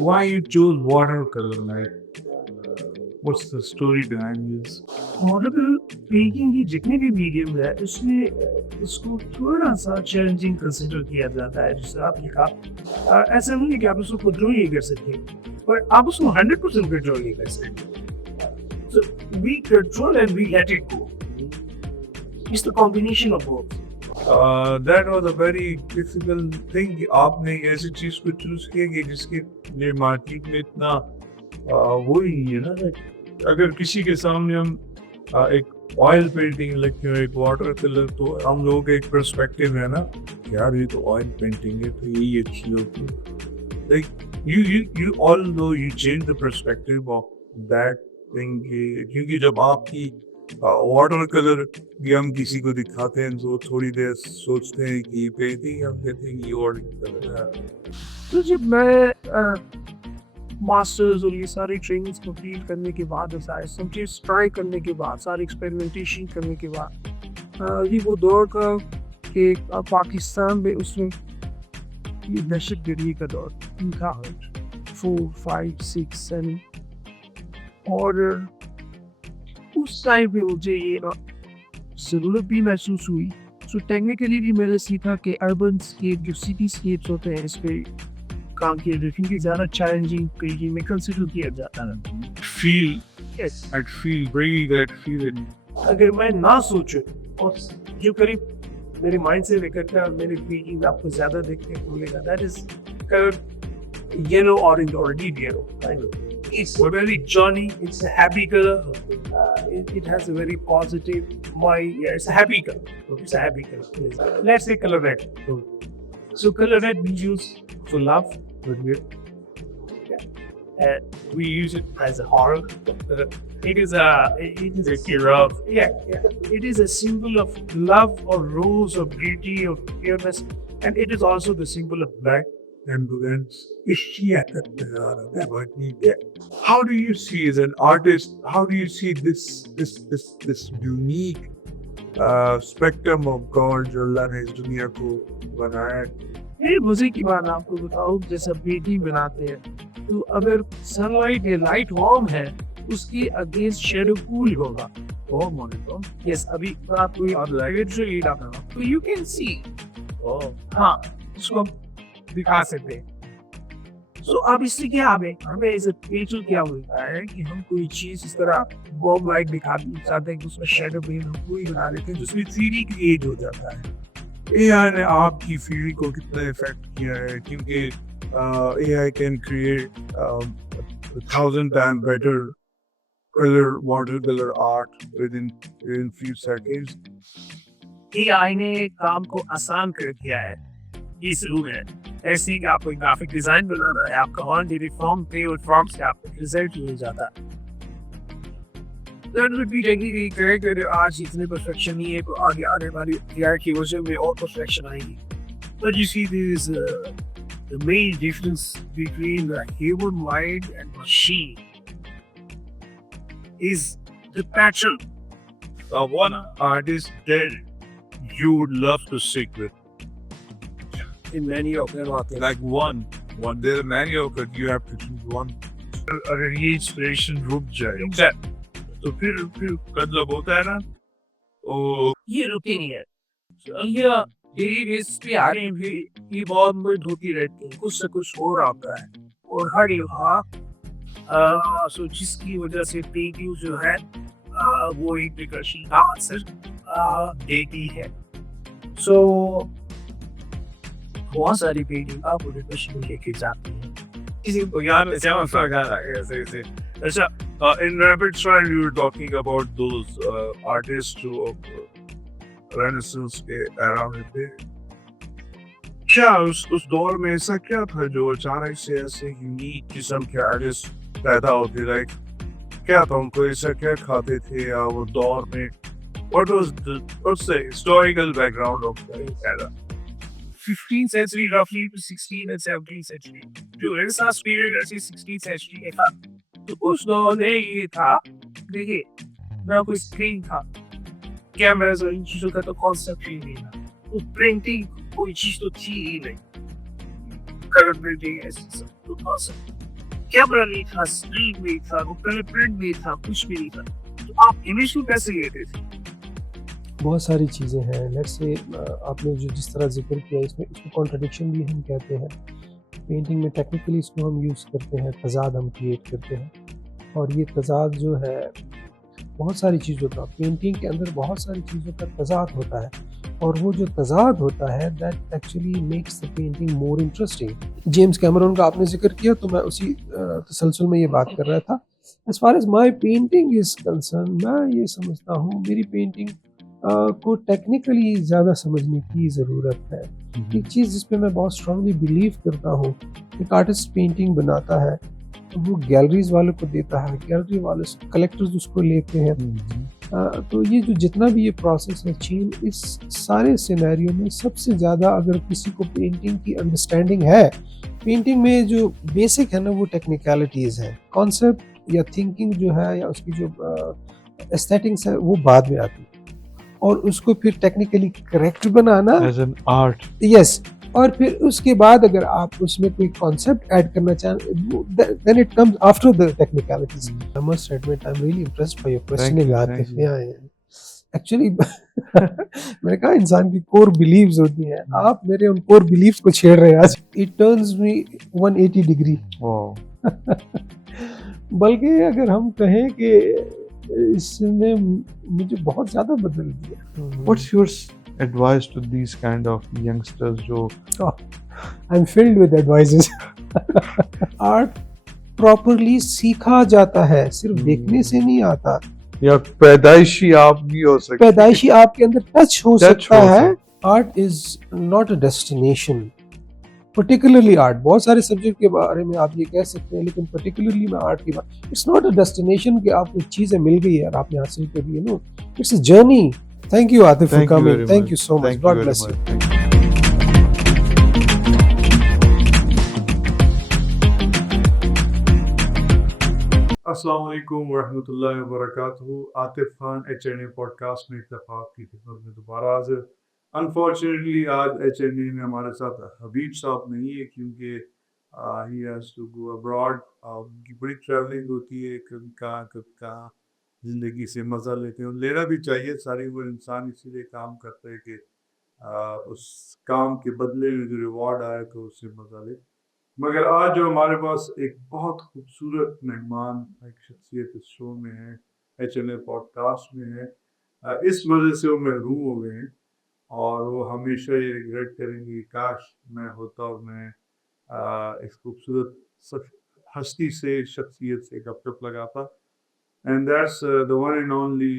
Why you chose watercolor? Like, what's the story behind this? Model painting की जितने भी medium है उसमें उसको थोड़ा सा चैलेंजिंग कंसिडर किया जाता है जैसे आप लिखा ऐसा नहीं है कि आप उसको कंट्रोल नहीं कर सकते पर आप उसको 100% कंट्रोल नहीं कर सकते so we control and we let it go it's the combination of both That was a very difficult thing कि आपने ऐसी चीज को चूज किया कि जिसके लिए मार्केट में इतना वो ही है ना like, अगर किसी के सामने हम एक ऑयल पेंटिंग लिखते हो एक वाटर कलर तो हम लोगों का एक पर्सपेक्टिव है ना यार ये तो ऑयल पेंटिंग है तो यही अच्छी होती है like you although you change the perspective of that thing क्योंकि जब आपकी वाटर कलर भी हम किसी को दिखाते हैं तो थोड़ी देर सोचते हैं कि ये पेंटिंग हम कहते हैं कि ये वाटर कलर है तो जब मैं मास्टर्स और ये सारी ट्रेनिंग्स कंप्लीट करने के बाद सारे सब्जेक्ट्स ट्राई करने के बाद सारे एक्सपेरिमेंटेशन करने के बाद ये वो दौर का कि पाकिस्तान में उसमें ये दहशत गर्दी का दौर था 4, 5, 6, 7 और उस टाइम पे मुझे ये ज़रूरत भी महसूस हुई सो टेक्निकली भी मैंने सीखा कि अर्बन स्केप जो सिटी स्केप्स होते हैं इस पर काम किया जाए क्योंकि ज़्यादा चैलेंजिंग पेंटिंग में कंसिडर किया जाता है feel yes I'd feel bring that feeling अगर मैं ना सोचूं और जो करीब मेरे माइंड से निकलता है मेरे पेंटिंग आपको ज़्यादा देखने को मिलेगा that is colour yellow orange और deep yellow it's very Johnny it's a happy color it has a very positive yeah, it's a happy color it's a happy color let's say color red so color red we use for love but we use it as a horror. It is a hero. Yeah. It is a symbol of love or rose or beauty or pureness, and it is also the symbol of black ambulance. How do you see as an artist? How do you see this unique spectrum of God जो अल्लाह ने इस दुनिया को बनाया है? ये मजे की बात आपको बताऊं जैसा पेंटिंग बनाते हैं तो अगर सनलाइट या लाइट वार्म है उसके अगेंस्ट शेडो कूल होगा वार्म होने को यस अभी आपको ये और लाइट जो ये डालना तो यू कैन सी हाँ इसको दिखा सकते हैं तो अब इससे क्या हमें एज ए पेंटर क्या होता है कि हम कोई चीज इस तरह बॉब लाइट दिखा चाहते हैं कि उसमें शेडो भी हम कोई बना लेते हैं जिसमें 3D क्रिएट हो जाता है AI ने आपकी फील्ड को कितना इफेक्ट किया है क्योंकि AI can create 1,000 times better watercolor art within few seconds. AI ने काम को आसान कर दिया है ये जरूर है ऐसे कि आपको ग्राफिक डिजाइन बनाना है आपका ऑन डेली फॉर्म पे और फॉर्म से आपको रिजल्ट मिल जाता है That would be technically correct अगर आज इतने परफेक्शन नहीं है तो आगे आने वाली AI की वजह में और परफेक्शन आएगी But you see there is the main difference between the human mind and machine is the pattern. One artist that you would love to stick with. In many of them आते हैं Like one. There are many of them. You have to choose one. अगर ये inspiration रुक जाए तो फिर मतलब होता है ना ओ ये रुके नहीं है ये इस पे आगे भी ये बहुत मर्द होती रहती है कुछ से कुछ और आता है और हर यहाँ सो जिसकी वजह से पेंटिंग जो है वो एक विकर्षण का असर देती है सो बहुत सारी पेंटिंग आपको विकर्षण लेके जाती है किसी को याद Yeah, ऐसे अच्छा in rapid fire you were talking about those artists who Renaissance के era में थे क्या उस दौर में ऐसा क्या था जो अचानक से ऐसे यूनिक किस्म के आर्टिस्ट पैदा होते लाइक क्या था उनको ऐसा क्या खाते थे या वो दौर में what's the historical background of the era 15th century roughly to 16th and 17th century. जो Renaissance period ऐसे 16th century में था तो उस दौर में ये था देखिए ना कोई स्क्रीन था कैमरास और इन चीज़ों का तो कॉन्सेप्ट ही नहीं था वो प्रिंटिंग कोई चीज़ तो थी ही नहीं कलर प्रिंटिंग ऐसी सब तो कॉन्सेप्ट कैमरा नहीं था, स्क्रीन नहीं था, वो पहले प्रिंट नहीं था, कुछ भी नहीं था। तो आप इमेज को कैसे लेते थे? बहुत सारी चीज़ें हैं। लेट्स से आपने जो जिस तरह ज़िक्र किया इसमें इसको कॉन्ट्रडिक्शन भी हम कहते हैं। पेंटिंग में टेक्निकली इसको हम यूज़ करते हैं, तज़ाद हम क्रिएट करते हैं और ये तज़ाद जो है बहुत सारी चीज़ों का पेंटिंग के अंदर बहुत सारी चीज़ों का तज़ाद होता है और वो जो तज़ाद होता है that actually makes the painting more interesting. James Cameron का आपने ज़िक्र किया तो मैं उसी तसलसल में ये बात कर रहा था। As far as my painting is concern मैं ये समझता हूँ मेरी पेंटिंग को टेक्निकली ज़्यादा समझने की ज़रूरत है। एक चीज़ जिस पे मैं बहुत स्ट्रांगली बिलीव करता हूँ, एक आर्टिस्ट पेंटिंग बनाता है तो वो गैलरीज वालों को देता है, गैलरी वाले कलेक्टर्स उसको लेते हैं। तो ये जो जितना भी ये प्रोसेस है चीन, इस सारे सिनेरियो में सबसे ज़्यादा अगर किसी को पेंटिंग की अंडरस्टैंडिंग है, पेंटिंग में जो बेसिक है ना वो टेक्निकलिटीज़ है, कॉन्सेप्ट या थिंकिंग जो है या उसकी जो एस्थेटिक्स है वो बाद में आती है और उसको फिर टेक्निकली करेक्ट बनाना एज एन आर्ट। यस और फिर उसके बाद अगर आप उसमें कोई कॉन्सेप्ट ऐड करना चाहें then it comes after the technicalities. I must admit I am really impressed by your questioning Atif. Actually मैंने कहा इंसान की कोर बिलीव्स होती हैं, आप मेरे उन कोर बिलीव्स को छेड़ रहे हैं आज। It turns me 180 degree. बल्कि अगर हम कहें कि इसने मुझे बहुत ज्यादा बदल दिया। What's your advice to these kind of youngsters जो I am filled with advices. Art properly सीखा जाता है, सिर्फ देखने से नहीं आता। या पैदाइशी आप नहीं हो सकते, पैदाइशी आपके अंदर टच हो सकता है। Art is not a destination, particularly art. बहुत सारे सब्जेक्ट के बारे में आप ये कह सकते हैं लेकिन पर्टिकुलरली मैं आर्ट की बात, इट्स नॉट अ डेस्टिनेशन कि आपको चीजें मिल गई है और आपने हासिल कर ली, no, it's a journey. Thank you Atif for coming, thank you so much, God bless you. अस्सलाम वालेकुम वरहमतुल्लाहि वबरकातुहू। आतिफ खान HNA पॉडकास्ट में एक दफ़ा आपकी खिदमत में दोबारा हाजिर। अनफॉर्चुनेटली आज HNA में हमारे साथ हबीब साहब नहीं है क्योंकि he has to go abroad. उनकी बड़ी ट्रैवलिंग होती है, कभी कहाँ ज़िंदगी से मज़ा लेते हैं, लेना भी चाहिए। सारी वो इंसान इसीलिए काम करते हैं कि उस काम के बदले में जो रिवॉर्ड आए तो उससे मज़ा ले। मगर आज जो हमारे पास एक बहुत खूबसूरत मेहमान, एक शख्सियत इस शो में है, HNA पॉडकास्ट में है, इस वजह से वो महरूम हो गए हैं और वो हमेशा ये रिग्रेट करेंगे कि काश मैं होता और मैं इस खूबसूरत हस्ती से, शख्सियत से गपशप लगाता। And that's the one and only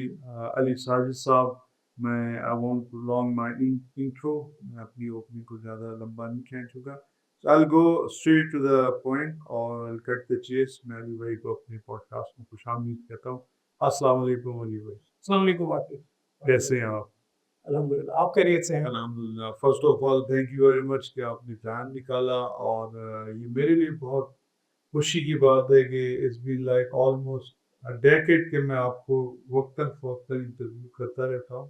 Ali Sajid साहब। मैं I want to long my intro, मैं अपनी ओपनिंग को ज़्यादा लंबा नहीं खींचूंगा। So I'll go straight to the point और I'll cut the chase। मैं अली भाई को अपने पॉडकास्ट में खुशामदीद कहता हूँ। अस्सलाम वालेकुम अली भाई। अस्सलाम वालेकुम आतिफ। कैसे हैं आप? अल्हम्दुलिल्लाह, आप खैरियत से हैं? अल्हम्दुलिल्लाह। First of all thank you very much कि आपने टाइम निकाला और ये मेरे लिए बहुत खुशी की बात है कि it's been like almost a decade के मैं आपको वक्तन फवक्तन इंटरव्यू करता रहता हूँ।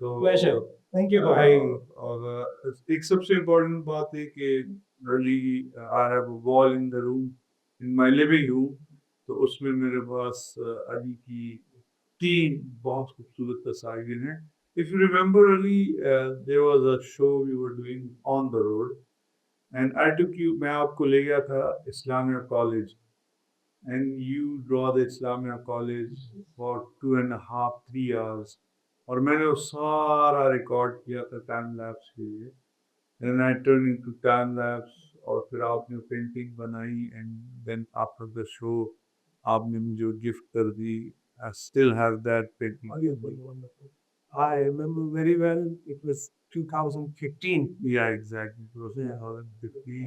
तो pleasure, thank you for having me. और एक सबसे इम्पोर्टेंट बात है कि really I have a wall in the room in my living room, तो उसमें मेरे पास अली की 3 बहुत खूबसूरत तस्वीरें हैं। If you remember Ali, there was a show we were doing on the road and I took you, मैं आपको ले गया था Islamia college and you draw the Islamia College for 2.5 3 hours और मैंने वो सारा रिकॉर्ड किया था टाइम लैप्स के लिए। And I turn into time lapse और फिर आपने पेंटिंग बनाई and then after the show आपने मुझे गिफ्ट कर दी। I still have that painting. I remember very well. It was 2015. Yeah, exactly. It was 2015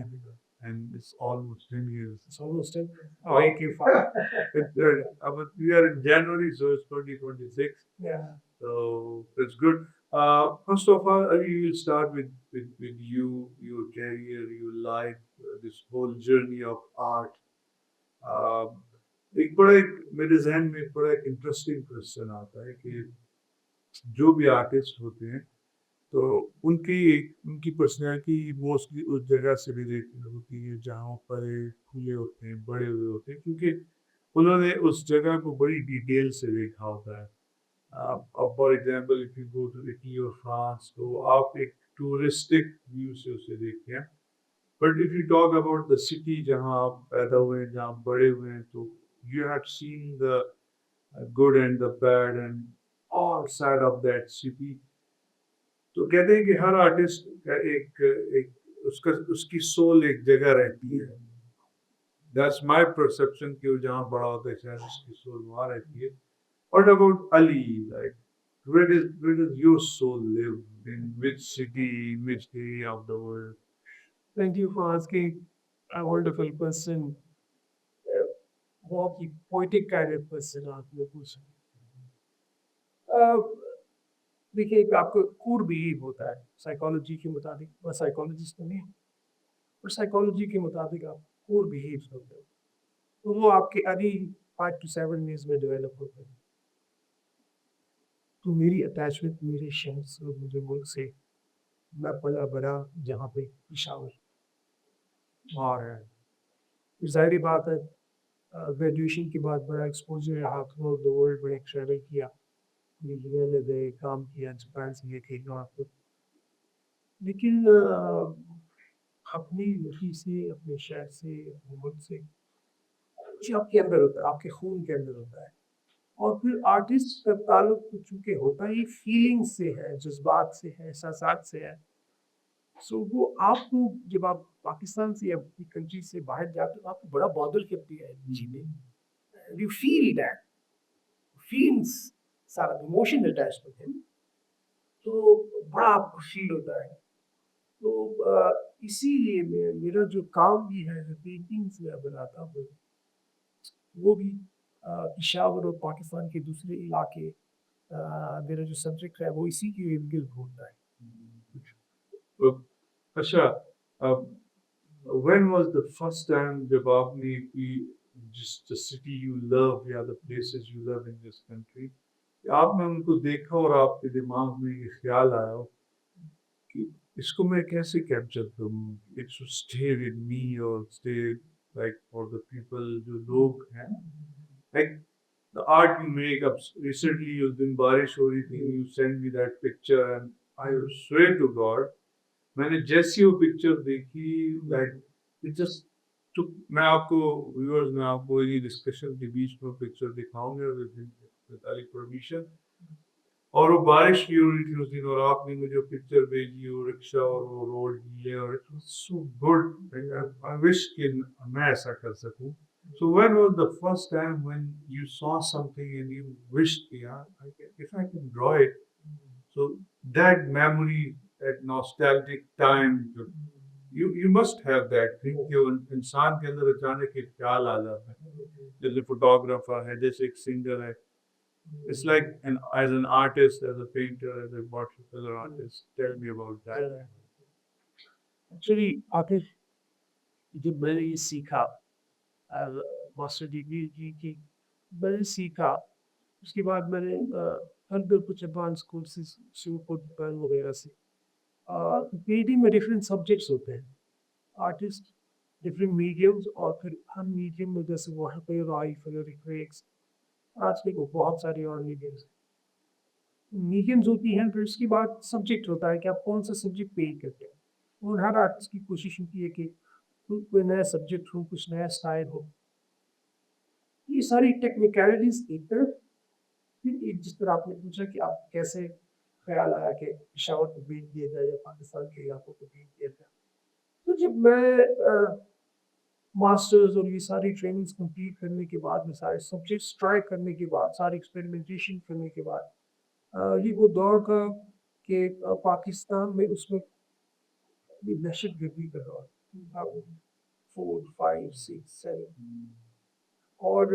and it's almost 10 years. It's almost 10. Oh, thank you for We are in January, so it's 2026. yeah. So it's good. First of all, we will start with you, your career, your life, this whole journey of art. Uh, मेरे जहन में एक बड़ा एक interesting question आता है कि जो भी आर्टिस्ट होते हैं तो उनकी पर्सनैलिटी मोस्टली उस जगह से रिलेटेड होती है जहाँ पर ये खुले होते हैं, बड़े हुए होते हैं, क्योंकि उन्होंने उस जगह को बड़ी डिटेल से देखा होता है। For example if you go to Italy और फ्रांस, तो आप एक टूरिस्टिक व्यू से उसे देखते हैं। But if you talk about the city जहाँ आप पैदा हुए हैं, जहाँ बड़े हुए हैं, तो you have seen the good and the bad and all side of that city. तो कहते हैं कि हर आर्टिस्ट का एक एक उसका उसकी सोल एक जगह रहती है। दैट्स माय परसेप्शन कि वो जहाँ बड़ा होता है शायद उसकी सोल वहाँ रहती है। What about Ali, like where does your soul live, in which city, in which area of the world? Thank you for asking a wonderful question. बहुत ही poetic kind of question आपने पूछा। देखिए एक आपको कोर बिलीव होता है साइकोलॉजी के मुताबिक, मैं साइकोलॉजिस्ट तो नहीं हूँ, पर साइकोलॉजी के मुताबिक आप कोर बिलीव्स होते हो, तो वो आपके अर्ली 5 to 7 years में डेवलप होते हैं। तो मेरी अटैचमेंट मेरे शहर से और मुझे मुल्क से, मैं पला बड़ा जहाँ पे पिशावर, और फिर ज़ाहिर बात है ग्रेजुएशन के बाद बड़ा एक्सपोजर रहा थ्रू द वर्ल्ड, बड़े ट्रैवल किया, न्यूजीलैंड में गए, काम किया, जापान से ये थे वहाँ पर। लेकिन अपनी मिट्टी से, अपने शहर से, अपने मुल्क से कुछ आपके अंदर होता है, आपके खून के अंदर होता है। और फिर आर्टिस्ट का ताल्लुक तो चूँकि होता ही फीलिंग से है, जज़्बात से है, एहसासात से है। सो वो आपको जब आप पाकिस्तान से या अपनी कंट्री से बाहर जाते हो, आपको बड़ा बॉदर करती है चीज़ें। यू फील दैट, फीलिंग्स सारा इमोशन अटैच्ड टू हिम, तो बड़ा आपको फील होता है। तो इसीलिए मेरा जो काम भी है, जो पेंटिंग्स मैं बनाता हूँ, वो भी पेशावर और पाकिस्तान के दूसरे इलाके, मेरा जो सब्जेक्ट है वो इसी के इर्द-गिर्द घूमता है। तो अच्छा, when was the first time जब आपने कि जिस the city you love या the places you love in this country, आपने उनको देखा और आपके दिमाग में ये ख्याल आया हो कि इसको मैं कैसे कैप्चर करूँ, it should stay with me और stay like for the people, जो लोग हैं, like the art you make up recently, उस दिन बारिश हो रही थी, you sent me that picture and I swear to God, मैंने जैसी वो पिक्चर देखी, लाइक इट जस्ट took, मैं आपको व्यूअर्स, मैं आपको ये डिस्कशन के बीच में पिक्चर दिखाऊंगा विद अली परमिशन। और वो बारिश भी हो रही थी उस दिन, और आपने मुझे पिक्चर भेजी, वो रिक्शा और वो रोड की है, और it was so good. I wish कि मैं ऐसा कर सकूं। So when was the first time when you saw something and you wished, yeah, if I can draw it, so that memory, that nostalgic time, you must have that thing कि उन इंसान के अंदर अचानक एक ख्याल आ जाता है, जैसे फोटोग्राफर है, जैसे एक सिंगर है। It's like as an artist, as a painter, as a watercolor artist. Tell me about that. Actually आखिर जब मैंने ये सीखा मास्टर डिग्री की, मैंने सीखा, उसके बाद मैंने अंदर कुछ एडवांस कोर्सेज शुरू वगैरह से, पेंटिंग में डिफरेंट सब्जेक्ट्स होते हैं, आर्टिस्ट डिफरेंट मीडियम्स, और फिर हर मीडियम में जैसे वाटर ऑयल, एक्रिलिक्स, आजकल को बहुत सारे और मीडियम्स होती हैं। फिर उसके बाद सब्जेक्ट होता है कि आप कौन सा सब्जेक्ट पेंट करते हैं, और हर आर्टिस्ट की कोशिश होती है कि कोई नया सब्जेक्ट हो, कुछ नया स्टाइल हो। ये सारी टेक्निकलिटीज एक तरफ, फिर एक जिस तरह आपने पूछा कि आप कैसे ख्याल आया कि पेशावर को पेंट किया जाए या पाकिस्तान के इलाकों को पेंट किया जाए। तो जब मैं मास्टर्स और ये सारी ट्रेनिंग्स कंप्लीट करने के बाद में, सारे सब्जेक्ट्स ट्राई करने के बाद, सारे एक्सपेरिमेंटेशन करने के बाद, ये वो दौर का कि पाकिस्तान में उस वक्त ये दहशत गर्दी का दौर, 2004, 5, 6, 7, और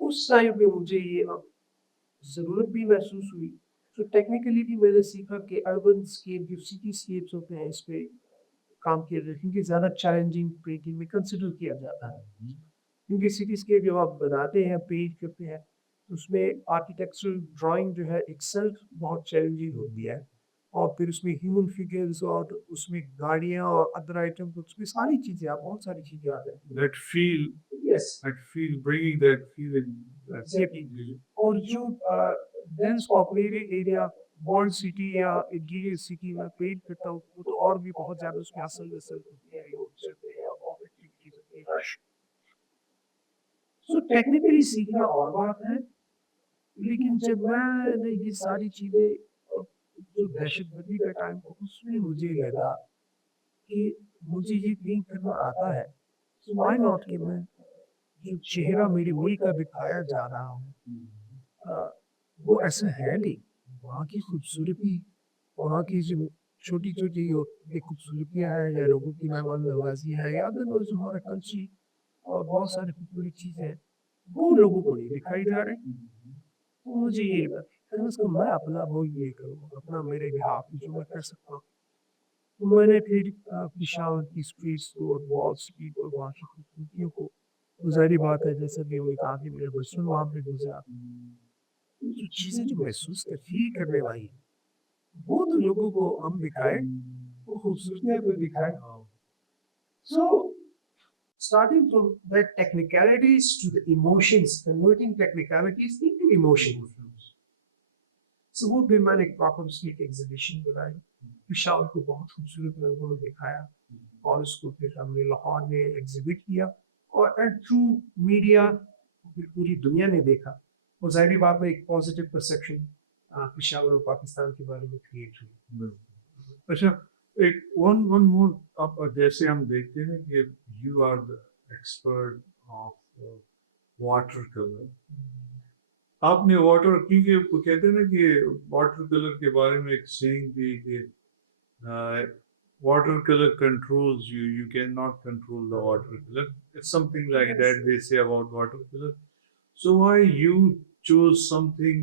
उस टाइम पे मुझे ये ज़रूरत भी महसूस हुई। तो टेक्निकली भी मैंने सीखा कि अर्बन स्केप, जो सिटी स्केप्स होते हैं, इस पे काम किया जाए, क्योंकि ज़्यादा चैलेंजिंग पेंटिंग में कंसिडर किया जाता है। क्योंकि सिटी स्केप जब आप बनाते हैं, पेंट करते हैं, तो उसमें आर्किटेक्चरल ड्राइंग जो है, एक्सेल्फ बहुत चैलेंजिंग होती है। और फिर उसमें ह्यूमन फिगर्स और उसमें गाड़ियाँ और अदर आइटम, उसमें सारी चीज़ें आप बहुत सारी चीज़ें आ जाती हैं। That feel, yes, bringing that feeling. That's exactly. और जो dense populated area world city या गियर सिटी में पेंट करता हूँ, वो तो और भी बहुत ज़्यादा उसमें असल-वसल होती है, लोग चलते हैं और एक्टिविटीज़ होती है। सो टेक्निकली सीखना और बात है, लेकिन जब मैंने ये सारी चीज़ें जो दहशतगर्दी का टाइम था, उसमें मुझे लगा कि मुझे ये पेंट करना आता है, सो व्हाई नॉट कि मैं जो चेहरा मेरे मुल्क का दिखाया जा रहा हूँ, अ, वो ऐसा है नहीं। वहाँ की खूबसूरती, वहाँ की जो छोटी-छोटी जो ये खूबसूरतियाँ हैं या लोगों की मेहमान नवाज़ी है या अदर जो हमारा कल्चर और बहुत सारी खूबसूरत चीज़ें हैं, वो लोगों को नहीं दिखाई जा रही। तो मुझे ये लगा, कम से कम मैं अपना वो ये करूँ, अपना मेरे बिहाफ़ में जो मैं कर सकता हूँ। तो मैंने फिर पेशावर की स्ट्रीट्स को और वॉल स्ट्रीट और वहाँ की खूबसूरतियों को, तो ज़ाहिर-सी बात है जैसा कि हमने कहा कि मेरा बचपन वहाँ पे गुज़रा। जो चीज़ें जो महसूस फ़ील करने वाली हैं, वो तो लोगों को हम दिखाएँ, वो खूबसूरतियाँ तो दिखाएँ। So, starting from the technicalities to the emotions, converting technicalities into emotions. So वो फिर मैंने एक प्रॉपर उसकी एक एग्ज़िबिशन बनाई, पेशावर को बहुत खूबसूरत लोगों ने दिखाया और उसको फिर हमने लाहौर में एग्ज़िबिट किया और थ्रू मीडिया फिर पूरी दुनिया ने देखा और ज़ाहिर-सी बात है एक पॉज़िटिव परसेप्शन पेशावर और पाकिस्तान के बारे में क्रिएट हुई। अच्छा, एक वन वन मोर, आप जैसे हम देखते हैं कि you are the expert of water colour. आपने वाटर, क्योंकि वो कहते हैं ना कि वाटर कलर के बारे में एक सेइंग थी कि water color controls you, you cannot control the water color. It's something like that they say about water color. So why you chose something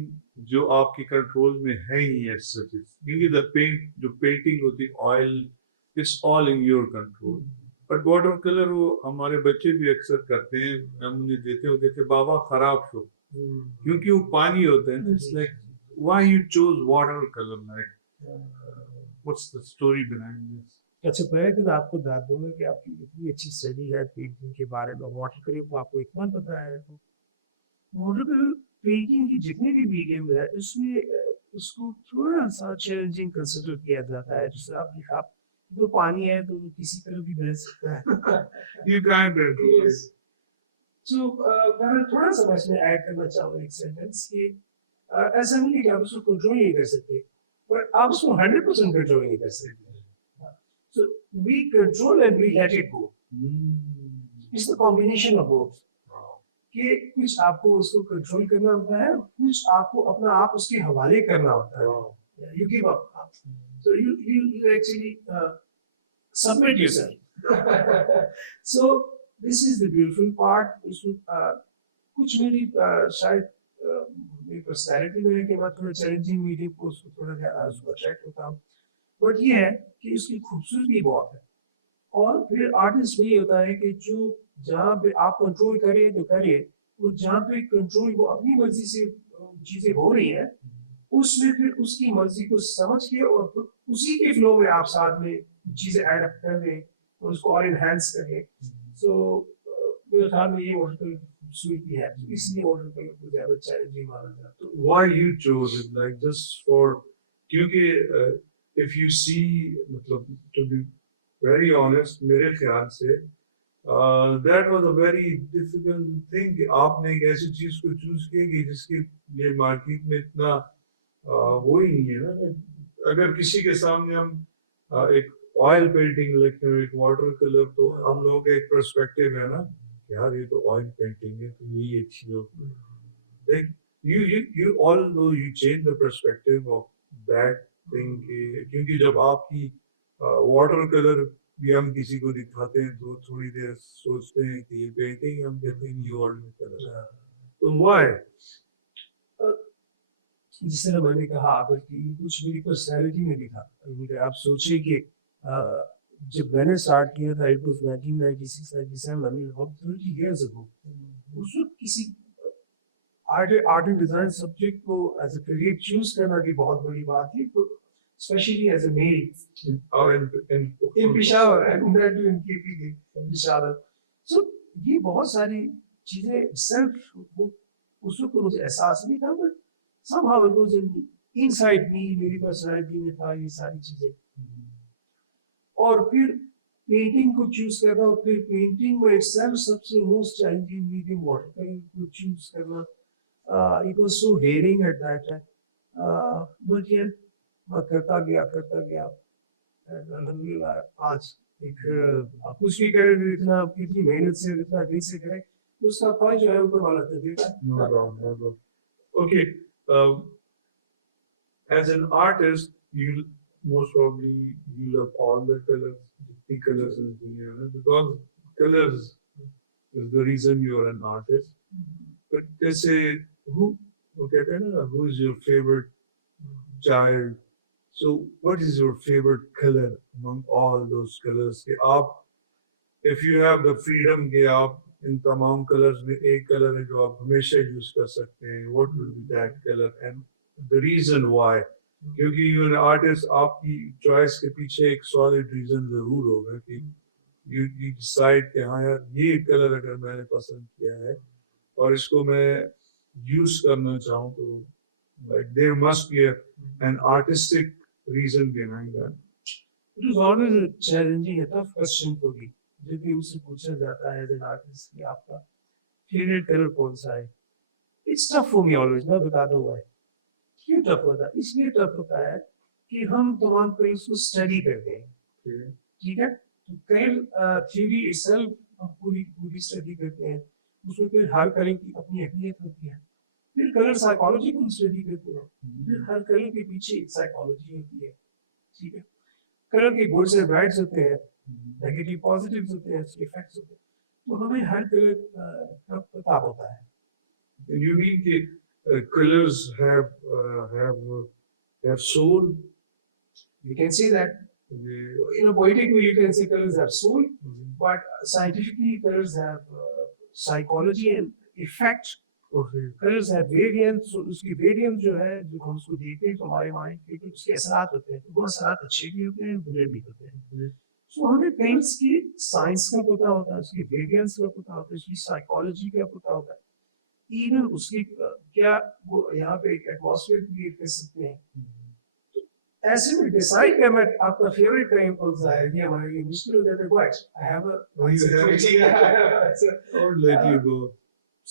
जो आपके कंट्रोल में है ही as such is, क्योंकि the paint जो painting होती है oil, it's all in your control. But water colour वो हमारे बच्चे भी अक्सर करते हैं, हम उन्हें देते हो, कहते बाबा खराब हो, क्योंकि वो पानी होता है ना। It's like why you chose water colour, like what's the story behind this? अच्छा, पहले तो मैं आपको बता दूँगा कि आपकी इतनी अच्छी स्टडी है पेंटिंग के बारे में, वाटर कलर को आपको इतना पता है। तो वाटर कलर पेंटिंग की जितनी भी मीडियम है, उसमें उसको थोड़ा-सा चैलेंजिंग कंसिडर किया जाता है। जैसे आप लिखा, तो पानी है तो वो किसी तरह भी बह सकता है। You can't control it. तो मैं थोड़ा-सा मैं इसमें ऐड करना चाहूँगा एक सेंटेंस कि ऐसा नहीं है कि आप उसको कंट्रोल नहीं कर सकते, पर आप उसको 100% कंट्रोल नहीं कर सकते। So we control and we let it go. It's the combination of both. कि कुछ आपको उसको कंट्रोल करना होता है, कुछ आपको अपना आप उसके हवाले करना होता है। You give up. So you actually submit yourself. So this is the beautiful part. इसमें कुछ मेरी शायद मेरी पर्सनैलिटी में है कि मैं थोड़ा चैलेंजिंग मीडियम को उसको थोड़ा ज़्यादा उसको अट्रैक्ट होता हूँ। बट ये है कि उसकी खूबसूरती बहुत है और फिर आर्टिस्ट में ये होता है कि जो जहाँ पे आप कंट्रोल करिए जो करिए, वो जहाँ पे कंट्रोल वो अपनी मर्जी से चीज़ें हो रही हैं, उसमें फिर उसकी मर्जी को समझ के और फिर उसी के फ्लो में आप साथ में चीज़ें ऐड अप कर लें और उसको और इनहेंस करें। सो मेरे ख्याल में ये वाटर खूबसूरती है, तो इसलिए वाटर कलर को ज़्यादा चैलेंजिंग माना जाता है। Why you chose it, like just for, क्योंकि if you see, मतलब to be very honest, मेरे ख्याल से that was a very difficult thing कि आपने एक ऐसी चीज को चूज किया कि जिसकी ये मार्केट में इतना वो ही नहीं है ना। अगर किसी के सामने हम एक ऑयल पेंटिंग लिखते हैं, एक वाटर कलर, तो हम लोगों का एक पर्सपेक्टिव है ना, यार ये तो ऑयल पेंटिंग है तो यही अच्छी होगी। Like you although you change the perspective of that thing क्योंकि जब आपकी वाटर कलर भी हम किसी को दिखाते हैं तो थोड़ी देर सोचते हैं कि ये पेंटिंग, हम कहते हैं ये वाटर कलर, तो why? जिस तरह मैंने कहा अगर कि कुछ मेरी पर्सनैलिटी में दिखा, अगर आप सोचिए कि जब मैंने स्टार्ट किया था, it was 1996-97, I mean about 30 years ago. उस वक्त किसी art art and design subject को एज अ करियर चूज करना भी बहुत बड़ी बात थी। तो especially as a male. और In Peshawar, and compared to in KPK, Peshawar. So ये बहुत सारी चीजें self उसको तो मुझे एहसास नहीं था, but somehow it was inside me, मेरी personality में था ये सारी चीजें. और फिर पेंटिंग को चूज करना, और फिर पेंटिंग में itself सबसे most challenging medium watercolor को चूज करना. It was so daring at that time. But yeah, मैं करता गया. अल्हम्दुलिल्लाह आज एक आप कुछ भी करें, इतना इतनी मेहनत से, इतना दिल से करें, तो उसका फल जो है ऊपर वाला दे देगा. No problem. Okay, as an artist, you most probably you love all the colors, the colors in here, because colors is the reason you are an artist. But they say who? Okay, who is your favorite child? So, what is your favorite color among all those colors? कि आप, if you have the freedom कि आप इन तमाम colors में एक color है जो आप हमेशा use कर सकते हैं, what will be that color and the reason why? क्योंकि you an artist, आपकी choice के पीछे एक solid reason जरूर होगा कि you decide कि हाँ यार ये color अगर मैंने पसंद किया है और इसको मैं use करना चाहूँ तो like there must be an artistic reason behind that. It was always a challenging, a tough question for me. जब भी मुझसे पूछा जाता है as an artist कि आपका favorite color कौन सा है? It's tough for me always. मैं बता दूँ why. क्यों tough होता है? इसलिए tough होता है कि हम तमाम colors को study करते हैं. ठीक है? तो color theory itself हम पूरी study करते हैं. उसमें फिर हर color की अपनी अहमियत होती है. फिर कलर साइकोलॉजी को स्टडी करते हैं. फिर हर कलर के पीछे एक साइकोलॉजी होती है. ठीक है? कलर के गुड से बैड्स होते हैं, नेगेटिव पॉजिटिव्स होते हैं, इफेक्ट्स होते हैं. तो हमें हर कलर का पता होता है. You mean that colors have soul? You can say that in a poetic way you can say colors have soul, but scientifically colors have psychology and effects. Colours है वेरिएंस, उसकी वेरिएंस जो है जो हम उसको देखते हैं तो हमारे माइंड पे उसके असरात होते हैं. तो वो असरात अच्छे भी होते हैं, बुरे भी होते हैं. सो हमें पेंट्स की साइंस का पता होता है, उसकी वेरिएंस का पता होता है, उसकी साइकोलॉजी का पता होता है. इवन उसकी क्या वो यहाँ पे एक एटमॉस्फेयर क्रिएट कर सकते हैं. ऐसे में डिसाइड कर मैं आपका फेवरेट कलर कौन सा है, ये हमारे लिए मुश्किल हो जाता है. White I have a Or let you go.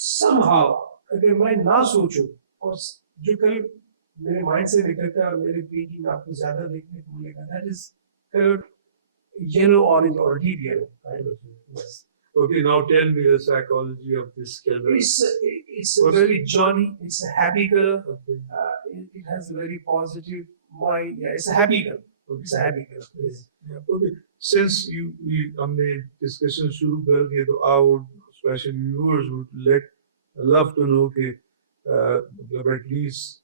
somehow अगर मैं ना सोचूं और जो कल मेरे माइंड से निकलता है और मेरे पेंटिंग आपको ज्यादा देखने को मिलेगा, that is colored yellow, orange or deep yellow kind of thing. Yes. Okay, now tell me the psychology of this color. It's a very jolly, it's a happy color. Okay. It has a very positive mind. Yeah, it's a happy color. It's a happy color. Yes. Okay, since you हमने discussion शुरू कर दिया तो I would especially viewers would love to know कि मतलब at least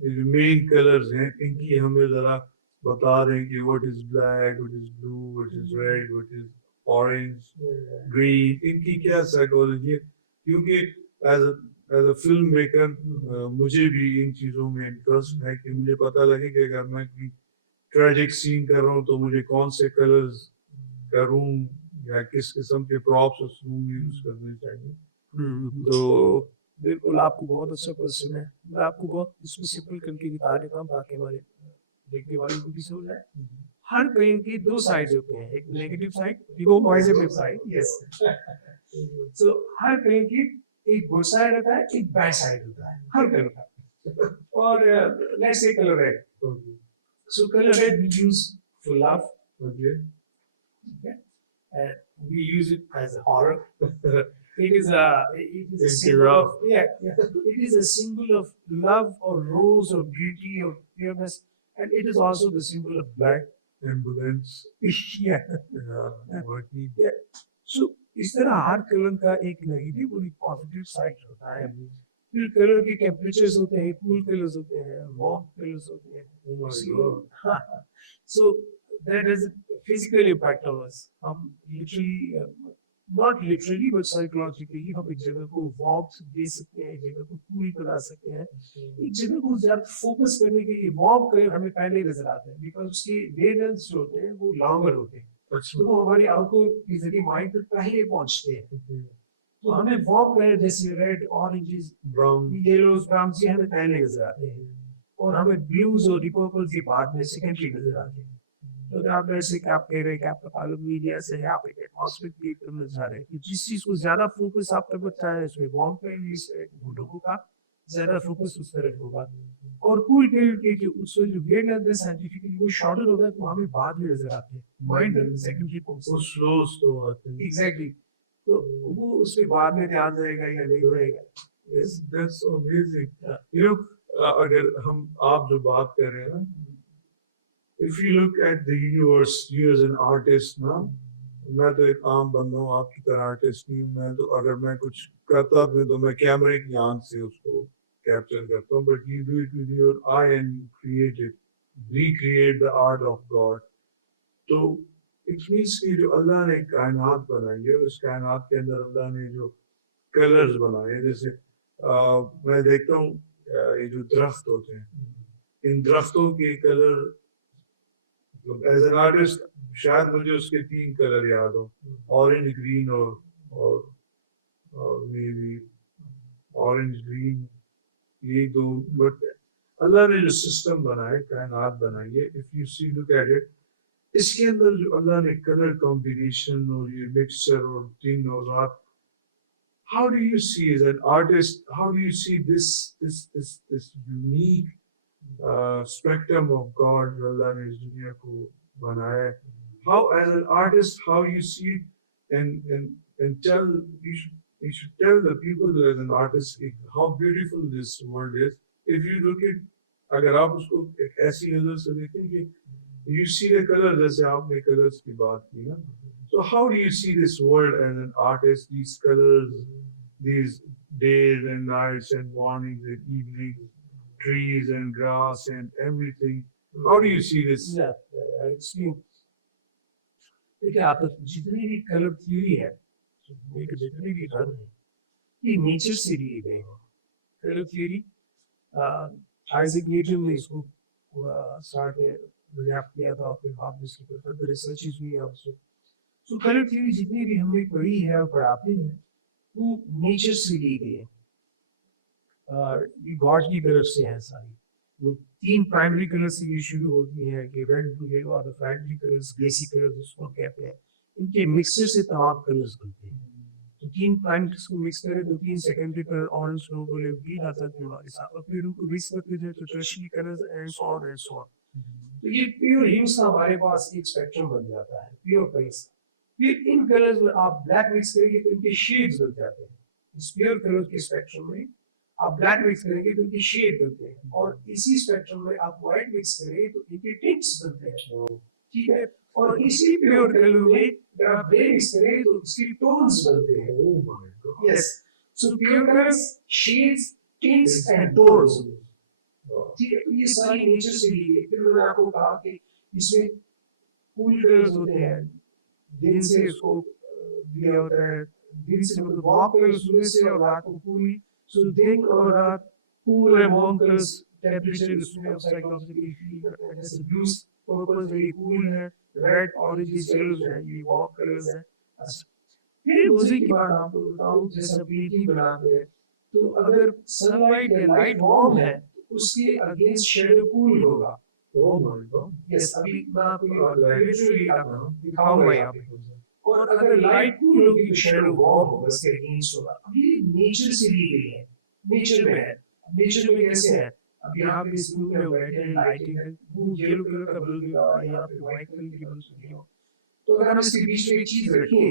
the main colors हैं इनकी हमें ज़रा बता दें कि what is black, what is blue, what is red, what is orange, green, इनकी क्या psychology है. क्योंकि as a filmmaker मुझे भी इन चीज़ों में interest है कि मुझे पता लगे कि अगर मैं कोई tragic scene कर रहा हूँ तो मुझे कौन से colors करूँ या किस किस्म के प्रॉप्स उसमें यूज करने चाहिए. तो बिल्कुल आपको बहुत अच्छा क्वेश्चन है. मैं आपको बहुत इसको सिंपल करके बता देता हूँ ताकि हमारे देखने वाले को भी समझ आए. हर कलर की दो साइड्स होते हैं, एक नेगेटिव साइड, एक पॉजिटिव साइड. यस. सो हर कलर की एक गुड साइड होता है, एक बैड साइड होता है हर कलर का. और let's say colour red. So colour red we use for love. Okay. And we use it as a horror. It is a symbol of, it is a symbol of love or rose or beauty or pureness, and it is also the symbol of black Ambulance. yeah. So इस तरह हर colour का एक negative और एक positive side होता है. फिर colour के टेम्परेचर्स होते हैं, कूल कलर्स होते हैं, वार्म कलर्स होते हैं. So that has a physical impact on us. हम literally not literally but psychologically हम एक जगह को वॉक दे सकते हैं, एक जगह को पूरी करा सकते हैं, एक जगह को ज्यादा फोकस करने के लिए वॉक कर हमें पहले नजर आता है बिकॉज उसके वेवलेंथ्स जो होते हैं वो लॉन्गर होते हैं, तो वो हमारी आंखों के जरिए माइंड तक पहले पहुंचते हैं। तो हमें वॉक करें जैसे red oranges brown yellows brown से हमें पहले नजर आते हैं और हमें ब्लूज और पर्पल्स के बाद में सेकेंडरी नजर आते हैं। तो अगर आप जैसे कि आप कह रहे हैं कि आपका ताल्लुक मीडिया से है, आप एक एटमॉस्फेयर क्रिएट करना चाह रहे हैं कि जिस चीज को ज्यादा फोकस आप तक होता है इसमें वॉक पे इस लोगों का ज्यादा फोकस उस तरफ होगा और कूल के जो उसमें जो वेट लगता है साइंटिफिकली वो शॉर्टर होगा तो हमें बाद में नजर आते हैं माइंड सेकेंडरी वो स्लो आते हैं। एग्जैक्टली, तो वो उसके बाद में ध्यान रहेगा या नहीं रहेगा। Yes, that's amazing. You know, अगर हम आप जो बात कर रहे हैं ना, if you look at the universe, you as an artist ना, मैं तो एक आम बंदा हूँ, आपकी तरह आर्टिस्ट नहीं हूँ। मैं तो अगर मैं कुछ करता भी तो मैं कैमरे की आंख से उसको कैप्चर करता हूँ, but you do it with your eye and create it, recreate the art of God. तो it means कि जो अल्लाह ने कायनात बनाई है, उस कायनात के अंदर अल्लाह ने जो कलर्स बनाए हैं, जैसे मैं देखता हूँ ये जो दरख्त होते हैं, इन दरख्तों के कलर एज एन आर्टिस्ट शायद मुझे उसके 3 कलर याद हो, ऑरेंज ग्रीन और मे बी ऑरेंज ग्रीन, ये दो। बट अल्लाह ने जो सिस्टम बनाया, कायनात बनाई है, if you see look at it, इसके अंदर जो अल्लाह ने कलर कॉम्बिनेशन और ये मिक्सचर और तीन और how do you see as an artist, how do you see this unique spectrum of God जो अल्लाह ने इस दुनिया को बनाया है? How as an artist, how you see it, and tell you should tell the people that as an artist how beautiful this world is. If you look at, अगर आप उसको एक ऐसी नजर से देखें कि you see the color, जैसे आपने colors की बात की ना, so how do you see this world as an artist, these colors, these days and nights and mornings and evenings, trees and grass and everything? How do you see this? देखिए आप जितनी भी colour theory है, जितनी भी रंग है, ये नेचर से लिए गए हैं। कलर थ्योरी आइजैक न्यूटन ने इसको स्टार्ट डेवलप किया था, फिर बाद में इसके ऊपर रिसर्च हुई है उससे। तो कलर थ्योरी जितनी भी हमने पढ़ी है और पढ़ाते हैं वो नेचर से ली गई है, ये गॉड की तरफ से है सारी। वो 3 प्राइमरी कलर से ये शुरू होती है कि रेड ब्लू येलो और प्राइमरी कलर्स बेसिक कलर्स जिसको कहते हैं, इनके मिक्सचर से तमाम कलर्स बनते हैं। तो 3 प्राइमरीज को मिक्स करें तो 3 secondary colour orange blue green आता है हमारे साथ, और फिर उनको मिक्स करते थे तो tertiary colours and so on. तो ये प्योर ह्यूज का हमारे पास एक स्पेक्ट्रम बन जाता है प्योर कलर्स। फिर इन कलर्स में आप ब्लैक मिक्स करेंगे तो इनके शेड्स बन जाते हैं। इस प्योर कलर के स्पेक्ट्रम में आप ब्लैक मिक्स करेंगे तो इनके शेड बनते हैं, और इसी स्पेक्ट्रम में आप व्हाइट मिक्स करें तो इनके टिंट्स बनते हैं, ठीक है। और इसी प्योर कलर में अगर आप ग्रे मिक्स करें तो इसके टोन्स बनते हैं। Oh my god, yes. So pure colours, shades, tints and tones, ठीक है। तो ये सारी नेचर से ली गई। फिर मैंने आपको कहा कि इसमें कूल कलर्स होते हैं, दिन से उसको दिया होता है, दिन से मतलब वॉक कलर सुबह से और रात को पूरी, so दिन और रात cool and warm colors, temperature इसमें आप psychologically feel करते हैं। जैसे blues, purple very cool है, red, oranges, yellows है, ये warm colors है। फिर उसी के बाद आपको बताऊं जैसे पेंटिंग बनाते हैं, तो अगर सनलाइट या लाइट वार्म है तो उसके अगेंस्ट शेडो कूल होगा। ओह माय गॉड, यस। अभी मैं आपको लिटरली दिखाऊंगा यहाँ पे। और अगर लाइट कूल होगी तो शेडो वार्म होगा, इसके अगेंस्ट होगा। अब ये नेचर से ली गई है, नेचर में है। नेचर में कैसे है? अब यहाँ पे इस रूम में बैठे हैं, लाइटिंग है, वो येलो कलर का बल्ब लगा है, यहाँ पे व्हाइट कलर की बल्ब लगी हो, तो अगर हम इसके बीच में एक चीज रखें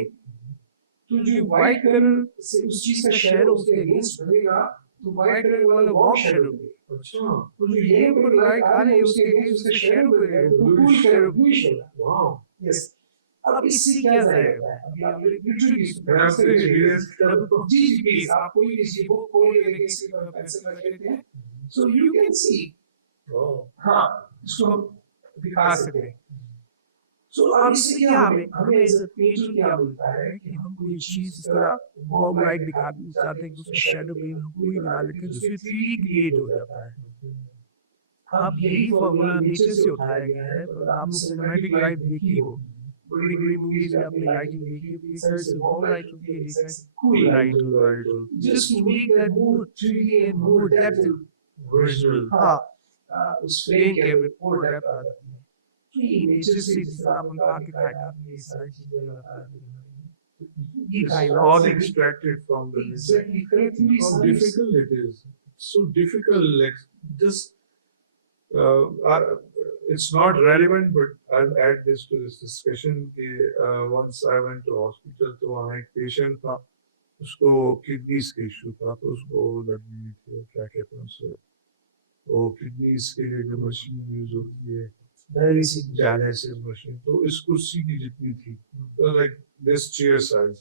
तो जो व्हाइट कलर से उस चीज का शेडो उसके अगेंस्ट बनेगा, तो व्हाइट कलर वाला वार्म शेडो बनेगा। अच्छा, तो जो ये ऊपर लाइट आ रही है उसके अगेंस्ट उसका शेडो बनेगा, तो cool shadow, blue shadow. Wow, yes. अब इससे क्या जाएगा? अभी आप लिटरली जी प्लीज आप कोई भी बुक खोल के इसके ऊपर पेंसिल रख लेते हैं, सो यू कैन सी। हाँ, इसको हम दिखा सकते हैं। सो अब इससे क्या हमें हमें एज अ पेंटर क्या मिलता है कि हम कोई चीज इस तरह बॉब लाइट दिखा चाहते हैं कि उसमें शेडो भी हम कोई बना लेते हैं जिससे 3D क्रिएट हो जाता है। अब यही फॉर्मूला नेचर से उठाया गया है, पर आपने सिनेमैटिक लाइट देखी हो, बड़ी बड़ी मूवीज में आपने लाइटिंग देखी हो, एक साइड से बॉब लाइट होती है, एक साइड कोई लाइट होती है, right. Just to make that more 3D and more depth Visual. हाँ उस फ्रेम के में मोर डेप्थ आती है। तो ये नेचर से जिस तरह अपन खा के खाएगा ये सारी चीजें लगाता है। ये It's kind all of extracted from the nature. exactly correct How difficult it is. So difficult, like just uh, it's not relevant, but I'll add this to this discussion. Once I went to hospital, तो वहाँ एक patient था, उसको kidneys के issue था, तो उसको लगी थी क्या कहते हैं उसे, वो kidneys के लिए जो machine use होती है, dialysis machine, तो इस कुर्सी की जितनी थी, तो like this chair size.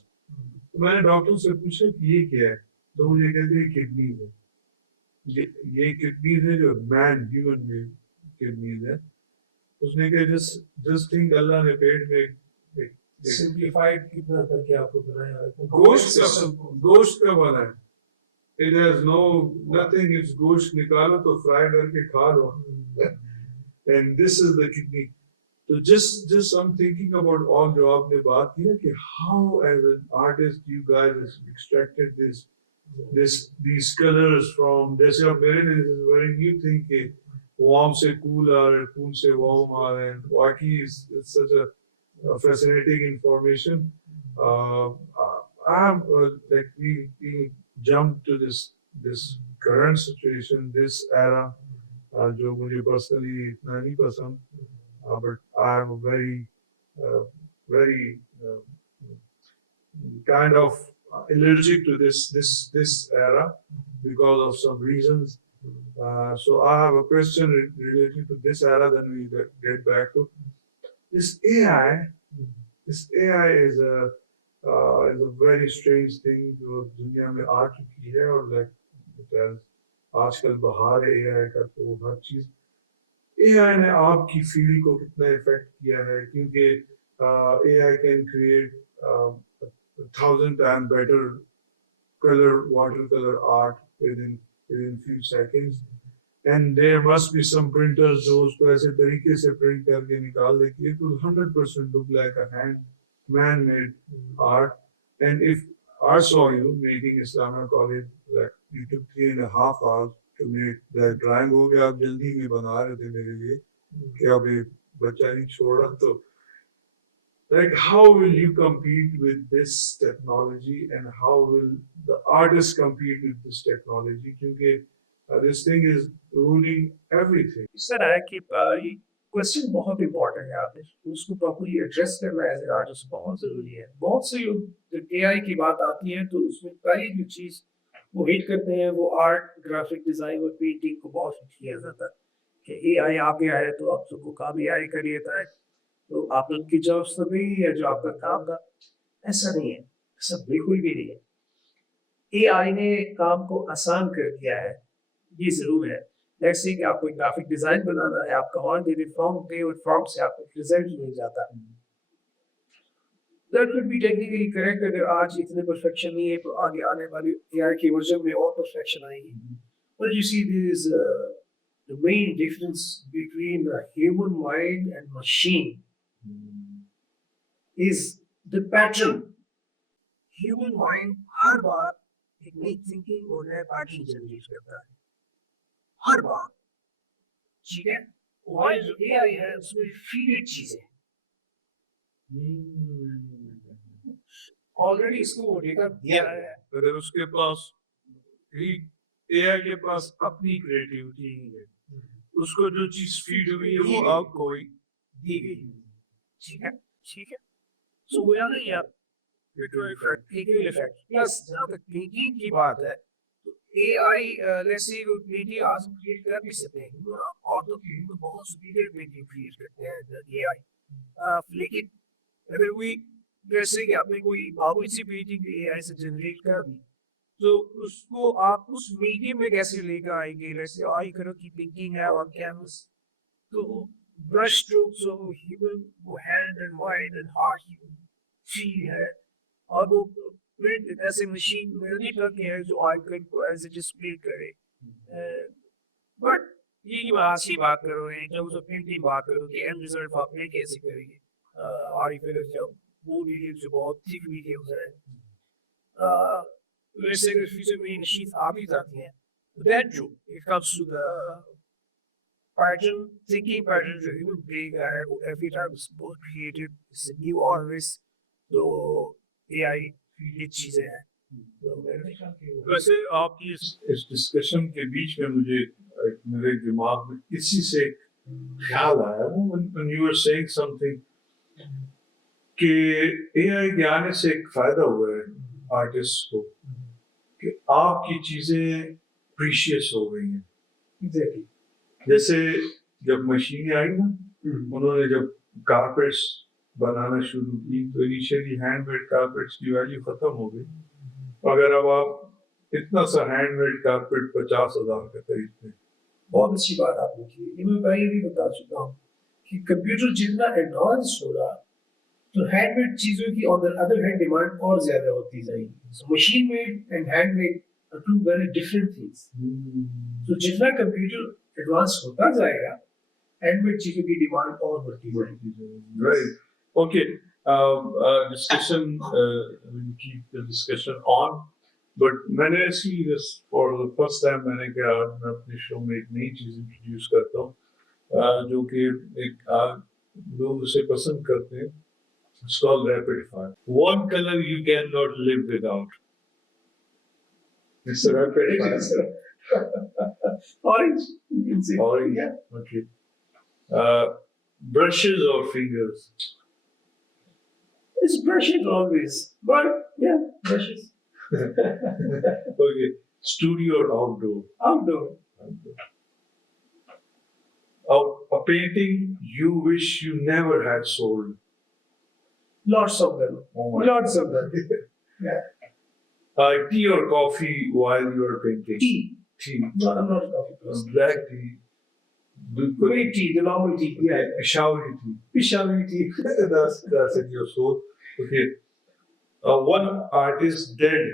तो मैंने डॉक्टर से पूछा कि ये क्या है, तो मुझे कहते हैं किडनी है। ये किडनी है जो मैन ह्यूमन में किडनी है। उसने कहा जस्ट थिंक अल्लाह ने पेट में सिंपलीफाइड कितना करके आपको बनाया है गोश्त का बना है। It has no nothing, it's गोश्त निकालो तो फ्राई करके खा लो। And this is the kidney. So just I'm thinking about all जो आपने बात की है कि how as an artist you guys has extracted these colors from, जैसे आप मेरे लिए very new thing कि warm से cool आ रहे, cool से warm आ रहे हैं, वाकई it's such a fascinating information. Like we jump to this current situation, this era, जो मुझे personally इतना नहीं पसंद. But I'm very kind of allergic to this era because of some reasons. So I have a question related to this era. Then we get back to this AI. This AI is a very strange thing जो दुनिया में आ चुकी है और like आजकल बहार है AI का, तो हर चीज AI ने आपकी फील्ड को कितना इफेक्ट किया है, क्योंकि AI can create 1,000 times better watercolor art within few seconds, and there must be some printers जो उसको ऐसे तरीके से प्रिंट करके निकाल देती है तो 100% look like a man-made art. And if I saw you making Islamic college, like you took 3.5 hours to make the drawing, हो गया आप जल्दी में बना रहे थे मेरे लिए कि अभी बच्चा नहीं छोड़ा, तो like how will you compete with this technology and how will the artists compete with this technology, क्योंकि this thing is ruling everything. Sir है कि ये क्वेश्चन बहुत इंपॉर्टेंट है, आपने उसको प्रॉपर्ली एड्रेस करना एज एन आर्टिस्ट बहुत जरूरी है। बहुत से जब एआई की बात आती है तो उसमें पहली जो चीज वो हिट करते हैं वो आर्ट, ग्राफिक डिजाइन और पेंटिंग को बहुत किया जाता है कि एआई आ गया है तो आप सबको काम एआई कर देता है, तो आप लोग की जॉब सभी या जो आपका काम का, ऐसा नहीं है, ऐसा बिल्कुल भी नहीं है। एआई ने काम को आसान कर दिया है, ये जरूर है। लेट्स से कि आपको एक ग्राफिक डिजाइन बनाना है, आप कमांड दे दे और फॉर्म से आपको रिजल्ट मिल जाता है। That could be technically correct, अगर आज इतने परफेक्शन नहीं है तो आगे आने वाली एआई की वर्जन में और परफेक्शन आएगी। But you see there is the main difference between the human mind and machine is the pattern. Human mind हर बार एक नई थिंकिंग और नया पैटर्न जनरेट करता है, हर बार, ठीक है। और जो एआई है उसमें फीडेड चीजें ऑलरेडी इसको डेटा दिया है, अगर उसके पास एआई के पास अपनी क्रिएटिविटी है, उसको जो चीज फीड हुई है वो आपको ही दी गई, ठीक है, ठीक है। सो वो याद है यार visual effect, technical effect plus जहाँ तक थिंकिंग की बात है तो एआई लेट्स से वो वीडियो आज क्रिएट कर भी सकते हैं और तो बहुत सुपीरियर वीडियो क्रिएट करते हैं एआई, लेकिन अगर we जैसे कि आपने कोई मामूली सी पेंटिंग एआई से जनरेट कर दी तो उसको आप उस मीडियम में कैसे लेकर आएंगे, जैसे आई करो की पेंटिंग है ऑन कैनवस, तो ब्रश स्ट्रोक्स हो, ह्यूमन वो hand and mind and heart feel है, और वो प्रिंट ऐसे मशीन में नहीं करके है जो आइकन को ऐसे डिस्प्ले करे। बट ये मैं आज की बात कर रहे हैं, जब उस प्रिंट की बात करो कि एंड रिजल्ट आप प्ले कैसे करेंगे, और फिर जब वो वीडियो जो बहुत थिक वीडियोस है, let's say the future में machines आ भी जाती हैं, that too it comes to the pattern, thinking pattern जो human brain का है, वो every time is more creative, it's new always, तो AI ये चीजें हैं। तो मैंने देखा कि वैसे आपकी इस डिस्कशन के बीच में मुझे मेरे दिमाग में इसी से एक ख्याल आया ना, when you were saying something कि एआई के आने से एक फायदा हुआ है आर्टिस्ट को कि आपकी चीजें प्रीशियस हो गई हैं। exactly जैसे जब मशीनें आई ना, उन्होंने जब कारपेट्स बनाना शुरू की तो इनिशियली हैंडमेड कारपेट्स की वैल्यू खत्म हो गई। अगर अब आप इतना सा हैंडमेड कारपेट 50,000 का खरीदते हैं। बहुत अच्छी बात आपने की। ये मैं पहले भी बता चुका हूँ कि कंप्यूटर जितना एडवांस हो रहा, तो हैंडमेड चीजों की on the other hand demand और ज्यादा होती जाएगी। So machine made and handmade are two very different things. तो जितना कंप्यूटर एडवांस होता जाएगा, हैंडमेड चीजों की डिमांड और बढ़ती जाएगी। Right. Okay. Discussion. We'll keep the discussion on. But मैंने ऐसी for the first time मैंने क्या मैं अपने शो में एक नई चीज इंट्रोड्यूस करता हूँ जो कि एक लोग उसे पसंद करते हैं। It's called rapid fire. One color you cannot live without. It's a rapid fire. Orange, you can say. Orange. Yeah. Okay. Brushes or fingers? It's brushes always, but yeah, brushes. Okay. Studio or outdoor? Outdoor. A painting you wish you never had sold. Lots of them. Oh my Lots of them. Yeah. Tea or coffee while you are painting? Tea. Tea. No, I'm not a coffee person. Black tea. Grey tea, the normal tea. Yeah. Peshawari tea. Peshawari tea. That's in your soul. Okay. One artist dead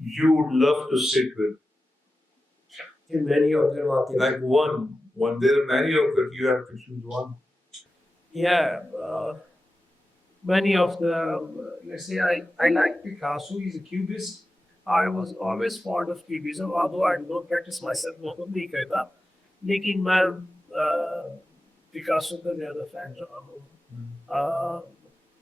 you would love to sit with. In many of them are Like one. There are many of them. You have to choose one. Yeah, many of the, let's say I like Picasso, he's a cubist. I was always fond of cubism, although I don't practice myself, बहुत नहीं करता, लेकिन मैं Picasso का ज़्यादा fan रहा हूँ.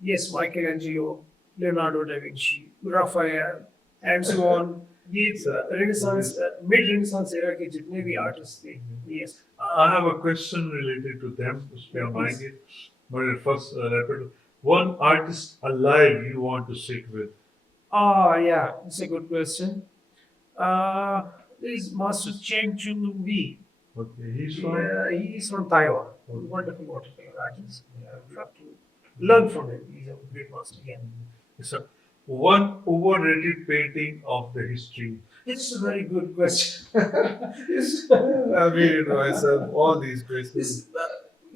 Yes, Michelangelo, Leonardo da Vinci, Raphael, and so on. ये Renaissance, mid-Renaissance era के जितने भी artists थे, yes. I have a question related to them. उसपे हम आएंगे. But first, one artist alive you want to sit with. Yeah, it's a good question. There is Master Chen Chun Lee. Okay, he's from. He's from Taiwan. Wonderful watercolor artist. You have to learn from him. He's a great master. Yeah. So, one overrated painting of the history. It's a very good question. I mean, it's all these questions.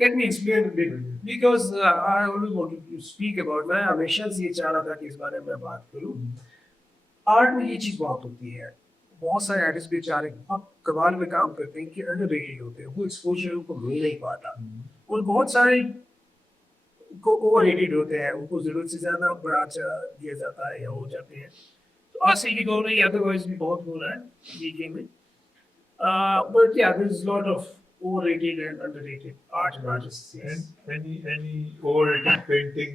Let me explain a bit because I always wanted to speak about. मैं हमेशा से ये चाह रहा था कि इस बारे में बात करूं. आर्ट में ये चीज बहुत होती है. बहुत सारे आर्टिस्ट बेचारे बहुत कमाल में काम करते हैं कि अंडररेटेड होते हैं. वो एक्सपोजर उनको मिल नहीं पाता. और बहुत सारे को ओवररेटेड होते हैं. उनको जरूरत से ज्यादा बड़ा दिया जाता है या हो जाते हैं. तो ऐसे ही हो रही है. अदरवाइज भी बहुत हो रहा है ये गेम में. But yeah, there's a lot of overrated and underrated art and artists. Yes. And any overrated painting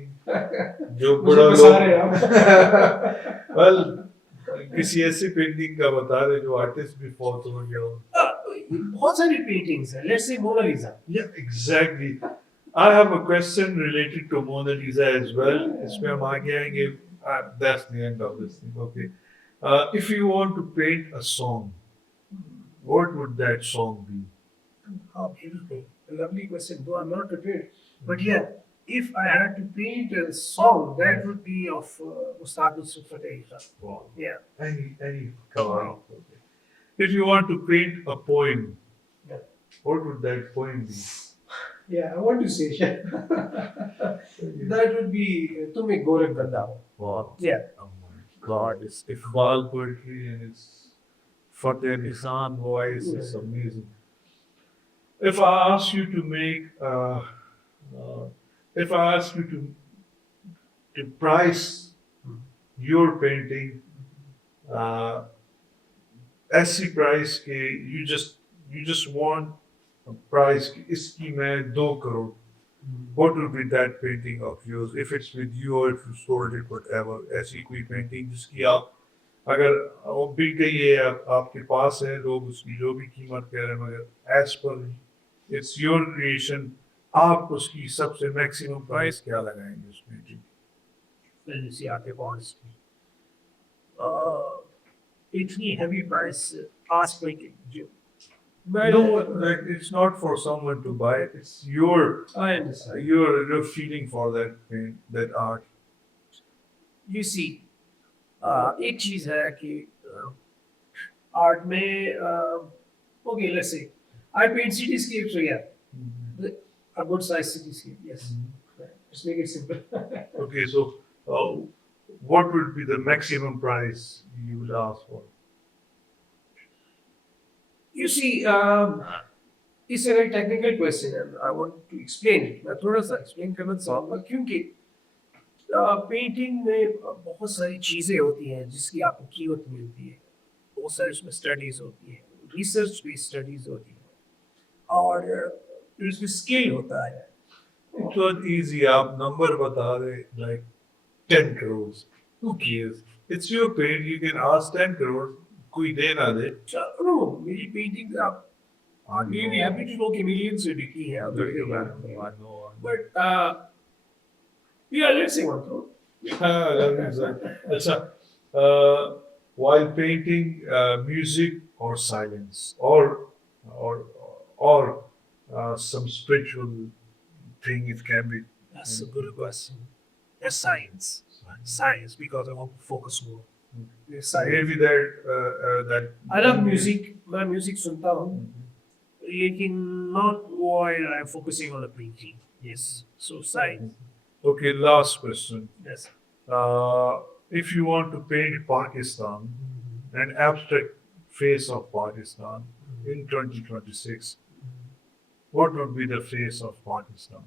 जो मुझे बड़ा बता रहे हैं. well किसी ऐसी पेंटिंग का बता दे जो आर्टिस्ट भी फॉल्ट हो गया हो. बहुत सारी पेंटिंग्स हैं. Let's say Mona Lisa. Yeah, exactly. I have a question related to Mona Lisa as well. इसमें हम आगे आएंगे. That's the end of this thing. Okay. If you want to paint a song, what would that song be? How beautiful. A lovely question. Though I'm not prepared. But yeah, if I had to paint a song, that would be of Ustad Nusrat Fateh Khan. Wow. Yeah. Any color. Okay. If you want to paint a poem, Yeah. what would that poem be? Yeah, I want to say that would be तुम एक गोरख गद्दा हो. Wow. Yeah. Oh my God, it's Iqbal poetry and it's Fateh Nisan voice. It's amazing. If I ask you to make, if I ask you to price your painting, ऐसी price के you just want a price कि इसकी मैं 2 crore. What would be that painting of yours? If it's with you or if you sold it, whatever. ऐसी कोई painting जिसकी आप अगर वो बिक गई है आपके पास है लोग उसकी जो भी कीमत कह रहे हैं मगर as per it's your creation आप उसकी सबसे maximum price क्या लगाएंगे उस painting? Well, you see, आपके honestly, इतनी heavy price ask like जो No, like it's not for someone to buy it. It's I understand. your feeling for that paint, that art. you see, एक चीज है कि आर्ट में okay, let's say I paint cityscapes, so yeah, a good size cityscape, yes. Just make it simple. Okay, so what would be the maximum price you would ask for? You see, it's a very technical question and I want to explain it. मैं थोड़ा सा explain करना चाहूँगा क्योंकि painting में बहुत सारी चीज़ें होती हैं जिसकी आपको कीमत मिलती है. बहुत सारी उसमें स्टडीज होती है, रिसर्च बेस्ड स्टडीज होती है और उसमें स्किल होता है. It's not easy. आप number बता रहे like 10 crores. Who cares? It's your paint. You can ask 10 crores. कोई दे ना दे. चलो मेरी पेंटिंग आप ये भी हैप्पी टू नो कि मिलियन से बिकी है अगर के बारे में. But yeah, let's say 1 crore. अच्छा, while painting, music or silence or some spiritual thing, it can be. That's a good question. Yes, science. Science, because I want to focus more. Yes, science. Maybe that. I love music. मैं music सुनता हूँ, लेकिन not while I'm focusing on the painting. Yes. So science. Okay, last question. Yes. If you want to paint Pakistan, an abstract face of Pakistan in 2026, what would be the face of Pakistan?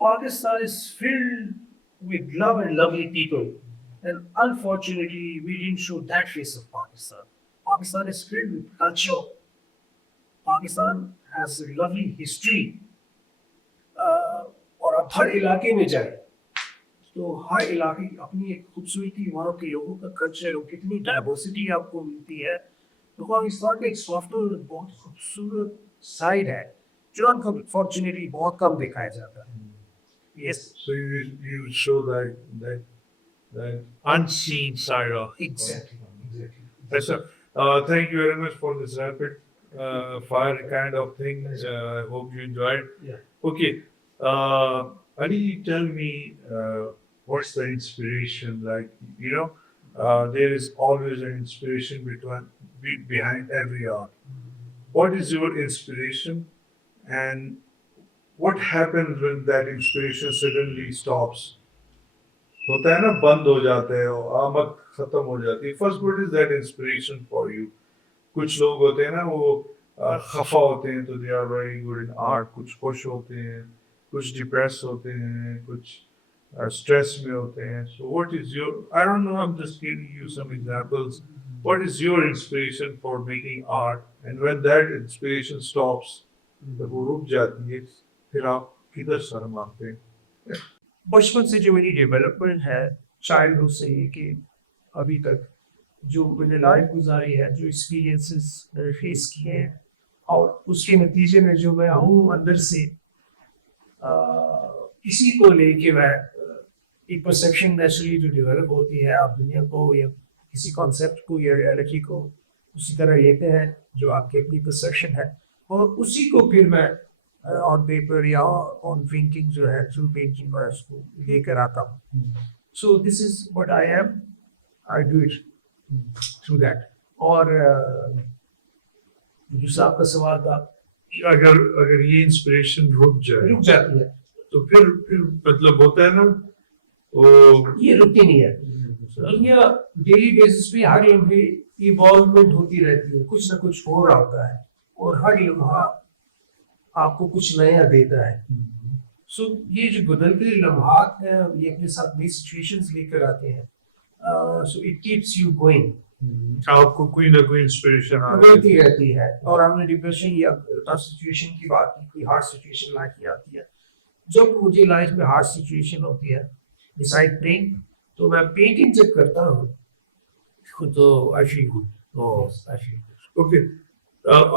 Pakistan is filled with love and lovely people, and unfortunately, we didn't show that face of Pakistan. Pakistan is filled with culture. Pakistan has a lovely history. और आप हर इलाके में जाए तो हर इलाके की अपनी एक खूबसूरती, वहाँ के लोगों का कल्चर और कितनी डाइवर्सिटी आपको मिलती है. तो पाकिस्तान का एक सॉफ्टवेयर बहुत खूबसूरत साइड है जो अनफॉर्चुनेटली बहुत कम दिखाया जाता है. Yes. So you show that unseen side of Exactly. Yes, sir. Thank you very much for this rapid fire kind of thing. I hope you enjoyed. Yeah. Okay. Ali, tell me what's the inspiration like? You know, there is always an inspiration behind every art. What is your inspiration, and what happens when that inspiration suddenly stops? होता है ना, बंद हो जाते हैं, आमद खत्म हो जाती है. First, what is that inspiration for you? कुछ लोग होते हैं ना, वो खफा होते हैं तो they are very good in art. कुछ खुश होते हैं, कुछ डिप्रेस होते हैं, कुछ स्ट्रेस में होते हैं. So what is your, I don't know, I'm just giving you some examples. What is your inspiration for making art, and when that inspiration stops, जब वो रुक जाती है, फिर आप किधर सर मारते हैं? बचपन से जो मेरी डेवलपमेंट है, चाइल्डहुड से लेके अभी तक जो मैंने लाइफ गुजारी है, जो एक्सपीरियंसेस फेस किए हैं, और उसके नतीजे में जो मैं हूँ अंदर से इसी को लेके मैं एक परसेप्शन नेचुरली जो डेवलप होती है, आप दुनिया को या किसी कॉन्सेप्ट को या रियलिटी को उसी तरह लेते हैं जो आपकी अपनी परसेप्शन है, और उसी को फिर मैं ऑन पेपर या ऑन थिंकिंग जो है थ्रू पेंटिंग मैं उसको लेकर आता हूँ. So this is what I am, I do it through that. और दूसरा आपका सवाल था अगर अगर ये इंस्पिरेशन रुक रुक जाए जाती है। तो फिर मतलब होता है ना वो ये रुकती नहीं है, ये डेली बेसिस पे हर लम्हे इवॉल्वमेंट होती रहती है, कुछ ना कुछ हो रहा होता है और हर लम्हा आपको कुछ नया देता है। सो ये जो बदलते लम्हात हैं ये अपने साथ नई सिचुएशंस लेकर आते हैं, so it keeps you going, आपको कोई ना कोई इंस्पिरेशन आ बदलती रहती है। और हमने डिप्रेशन या टफ सिचुएशन की बात की, कोई हार्ड सिचुएशन लाइफ की आती है, जब मुझे लाइफ में हार्ड सिचुएशन होती है डिसाइड प्लेइंग, तो मैं पेंटिंग जब करता हूँ तो I feel good, I feel okay.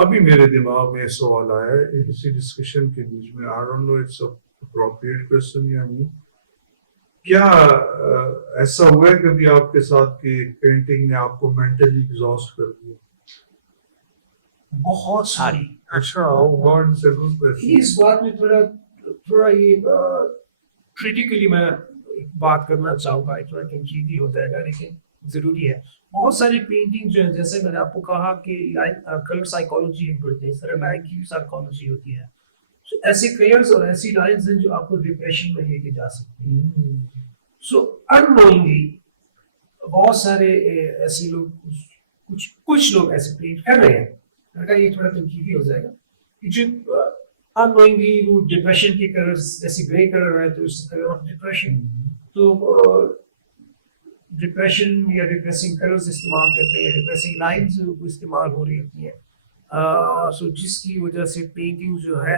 अभी मेरे दिमाग में सवाल आया है इसी डिस्कशन के बीच में, I don't know it's appropriate question या नहीं। क्या ऐसा हुआ है कभी आपके साथ कि पेंटिंग ने आपको मेंटली एग्जॉस्ट कर दिया? बहुत सारी। अच्छा, गॉड से गुड इस बात में थोड़ा थोड़ा ये क्रिटिकली मैं एक बात करना चाहूंगा, थोड़ा कंफ्यूजन हो जाएगा लेकिन जरूरी है। बहुत सारी पेंटिंग जो है, जैसे मैंने आपको कहा कि कलर साइकोलॉजी हम पढ़ते हैं, सरमाई की साइकोलॉजी होती है, so, ऐसे कलर्स और ऐसी लाइंस हैं जो आपको डिप्रेशन में लेके जा सकती हैं। सो अननोइंगली बहुत सारे ऐसे लोग, कुछ लोग ऐसे पेंट कर रहे हैं, अगर ये थोड़ा कंफ्यूजन हो जाएगा कि जो अननोइंगली वो डिप्रेशन के कलर्स, जैसे ग्रे कलर है तो इट्स कलर ऑफ डिप्रेशन, तो डिप्रेशन या डिप्रेसिंग कलर्स इस्तेमाल करते हैं, डिप्रेसिंग लाइंस इस्तेमाल हो रही होती हैं, सो जिसकी वजह से पेंटिंग जो है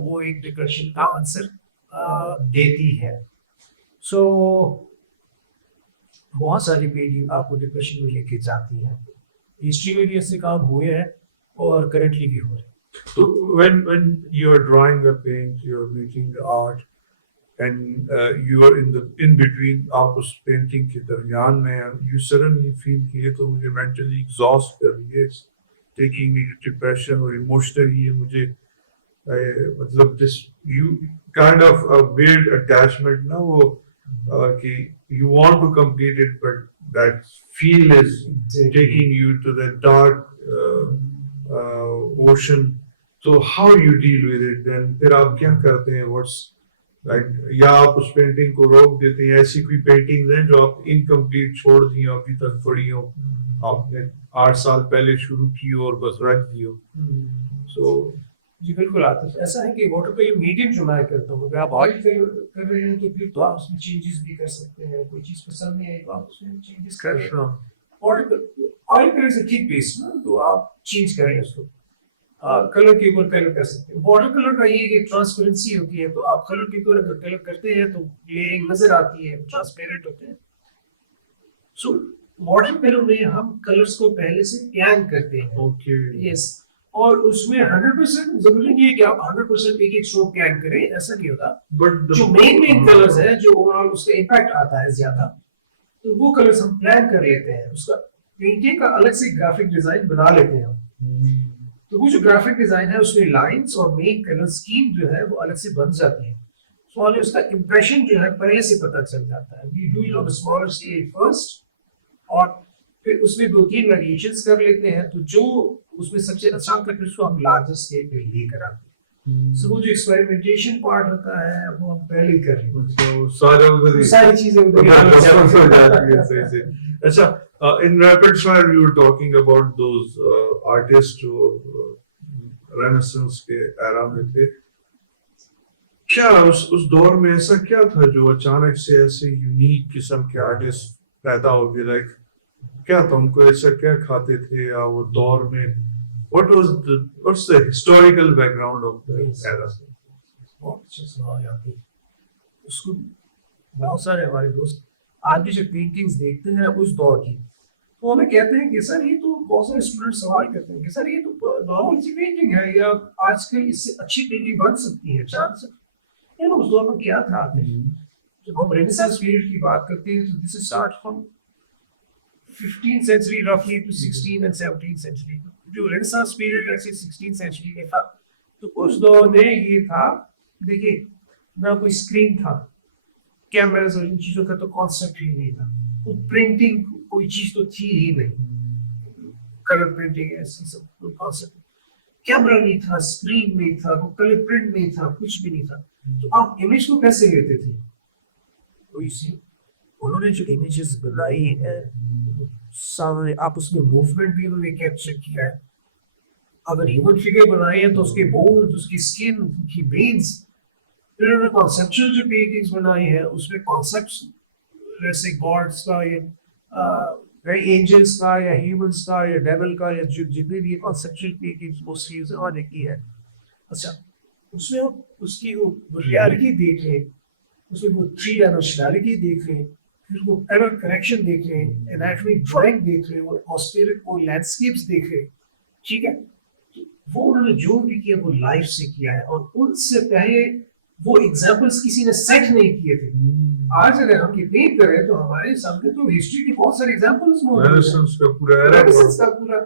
वो एक डिप्रेशन का आंसर देती है। सो बहुत सारी पेंटिंग आपको डिप्रेशन में लेके जाती है, हिस्ट्री में भी ऐसे काम हुए हैं और करंटली भी हो रहे हैं। So when you are drawing a paint, you are making the art, and you are in between, आप उस पेंटिंग के दरमियान में you suddenly feel कि ये तो मुझे mentally exhaust कर रही है, it's taking me to depression और emotionally ये मुझे मतलब this you kind of a weird attachment ना वो कि you want to complete it but that feel is taking you to the dark ocean. So how you deal with it then? फिर आप क्या करते हैं? What's like, या आप उस पेंटिंग को रोक देते हैं? ऐसी कोई पेंटिंग्स हैं जो आप इनकम्प्लीट छोड़ दी हो, अभी तक पड़ी हो, आपने 8 साल पहले शुरू की हो और बस रख दी हो? So जी बिल्कुल आता है। ऐसा है कि वाटर पे मीडियम जो मैं करता हूँ, अगर आप ऑयल कर रहे हैं तो फिर तो आप उसमें चेंजेस भी कर सकते हैं, कोई चीज़ पसंद नहीं आई तो आप उसमें चेंजेस कर सकते हैं। ऑयल कलर से ठीक बेस ना, तो आप चेंज करें उसको, कलर के ऊपर कलर कर सकते हैं। वाटर कलर का ये कि ट्रांसपेरेंसी होती है, तो आप कलर के ऊपर अगर कलर करते हैं तो लेयरिंग नजर आती है, ट्रांसपेरेंट होते हैं। सो वाटर कलर में हम कलर्स को पहले से प्लान करते हैं। Okay. यस, और उसमें 100% जरूरी नहीं है कि आप 100% एक स्ट्रोक प्लान करें, ऐसा नहीं होता। But जो मेन कलर्स है, जो ओवरऑल उसका इम्पैक्ट आता है ज्यादा, तो वो कलर्स हम प्लान कर लेते हैं, उसका पेंटिंग का अलग से ग्राफिक डिजाइन बना लेते हैं। तो वो जो ग्राफिक डिजाइन है उसमें लाइंस और मेन कलर स्कीम जो है वो अलग से बन जाती है, तो हमें उसका इंप्रेशन जो है पहले से पता चल जाता है। We do it on smaller scale first, और फिर उसमें 2-3 वेरिएशंस कर लेते हैं, तो जो उसमें सबसे अच्छा करके उसको हम लार्जर स्केल पे लेकर आते हैं। सो वो जो एक्सपेरिमेंटेशन पार्ट होता है वो हम पहले ही कर लेते हैं, तो सारी चीजें उधर ही हो हो जाती है सही से। अच्छा, in rapid fire you were talking about those artists जो Renaissance के एरा में थे। क्या उस दौर में ऐसा क्या था जो अचानक से ऐसे यूनिक किस्म के आर्टिस्ट पैदा हो गए? लाइक क्या था, उनको ऐसा क्या खाते थे या वो दौर में what's the historical background of the era? बहुत अच्छा सवाल आती है। उसको बहुत सारे हमारे दोस्त आज भी जो पेंटिंग्स देखते हैं उस दौर की, तो हमें कहते हैं कि सर ये तो, बहुत सारे स्टूडेंट सवाल करते हैं कि सर ये तो नॉर्मल सी पेंटिंग है, या आजकल इससे अच्छी पेंटिंग बन सकती है चांस है। उस दौर में क्या था? जब हम रेनेसांस पीरियड की बात करते हैं तो this start from 15th century roughly to 16th and 17th century। जो रेनेसांस पीरियड ऐसे 16th century में था, तो उस दौर में ये था, देखिए ना कोई स्क्रीन था, कैमरास और इन चीजों का तो कॉन्सेप्ट ही नहीं था, तो प्रिंटिंग कोई चीज तो थी ही नहीं, कलर प्रिंटिंग ऐसी सब कॉन्सेप्ट। कैमरा नहीं था, स्क्रीन नहीं था, वो कलर प्रिंट नहीं था, कुछ भी नहीं था। तो आप इमेज को कैसे लेते थे? तो इसी उन्होंने जो इमेजेस बनाई है सामने, आप उसमें मूवमेंट भी उन्होंने कैप्चर किया है। अगर ह्यूमन फिगर बनाई है तो उसके बोन्स, उसकी स्किन, उसकी वेन्स, फिर उन्होंने कॉन्सेप्चुअल जो पेंटिंग्स बनाई है उसमें कॉन्सेप्ट्स जैसे गॉड्स का या एंजल्स का या ह्यूमंस का या डेविल का या जो जितने भी कॉन्सेप्चुअल पेंटिंग्स वो सीरीज उन्होंने की है। अच्छा, उसमें आप उसकी वो रियलिटी देख रहे हैं, उसमें वो थ्री डायमेंशनलिटी देख रहे हैं, फिर वो एरर करेक्शन देख रहे हैं, एनाटॉमी ड्राइंग देख रहे हैं, वो एटमॉस्फेरिक वो लैंडस्केप्स देख रहे हैं, ठीक है। वो उन्होंने जो भी किया वो लाइफ से किया है, और उनसे पहले वो एग्जांपल्स किसी ने सेट नहीं किए थे। आज अगर हम डिबेट करें तो हमारे सामने तो हिस्ट्री की बहुत सारे एग्जांपल्स मौजूद हैं, रेनेसांस का पूरा रेनेसांस का पूरा,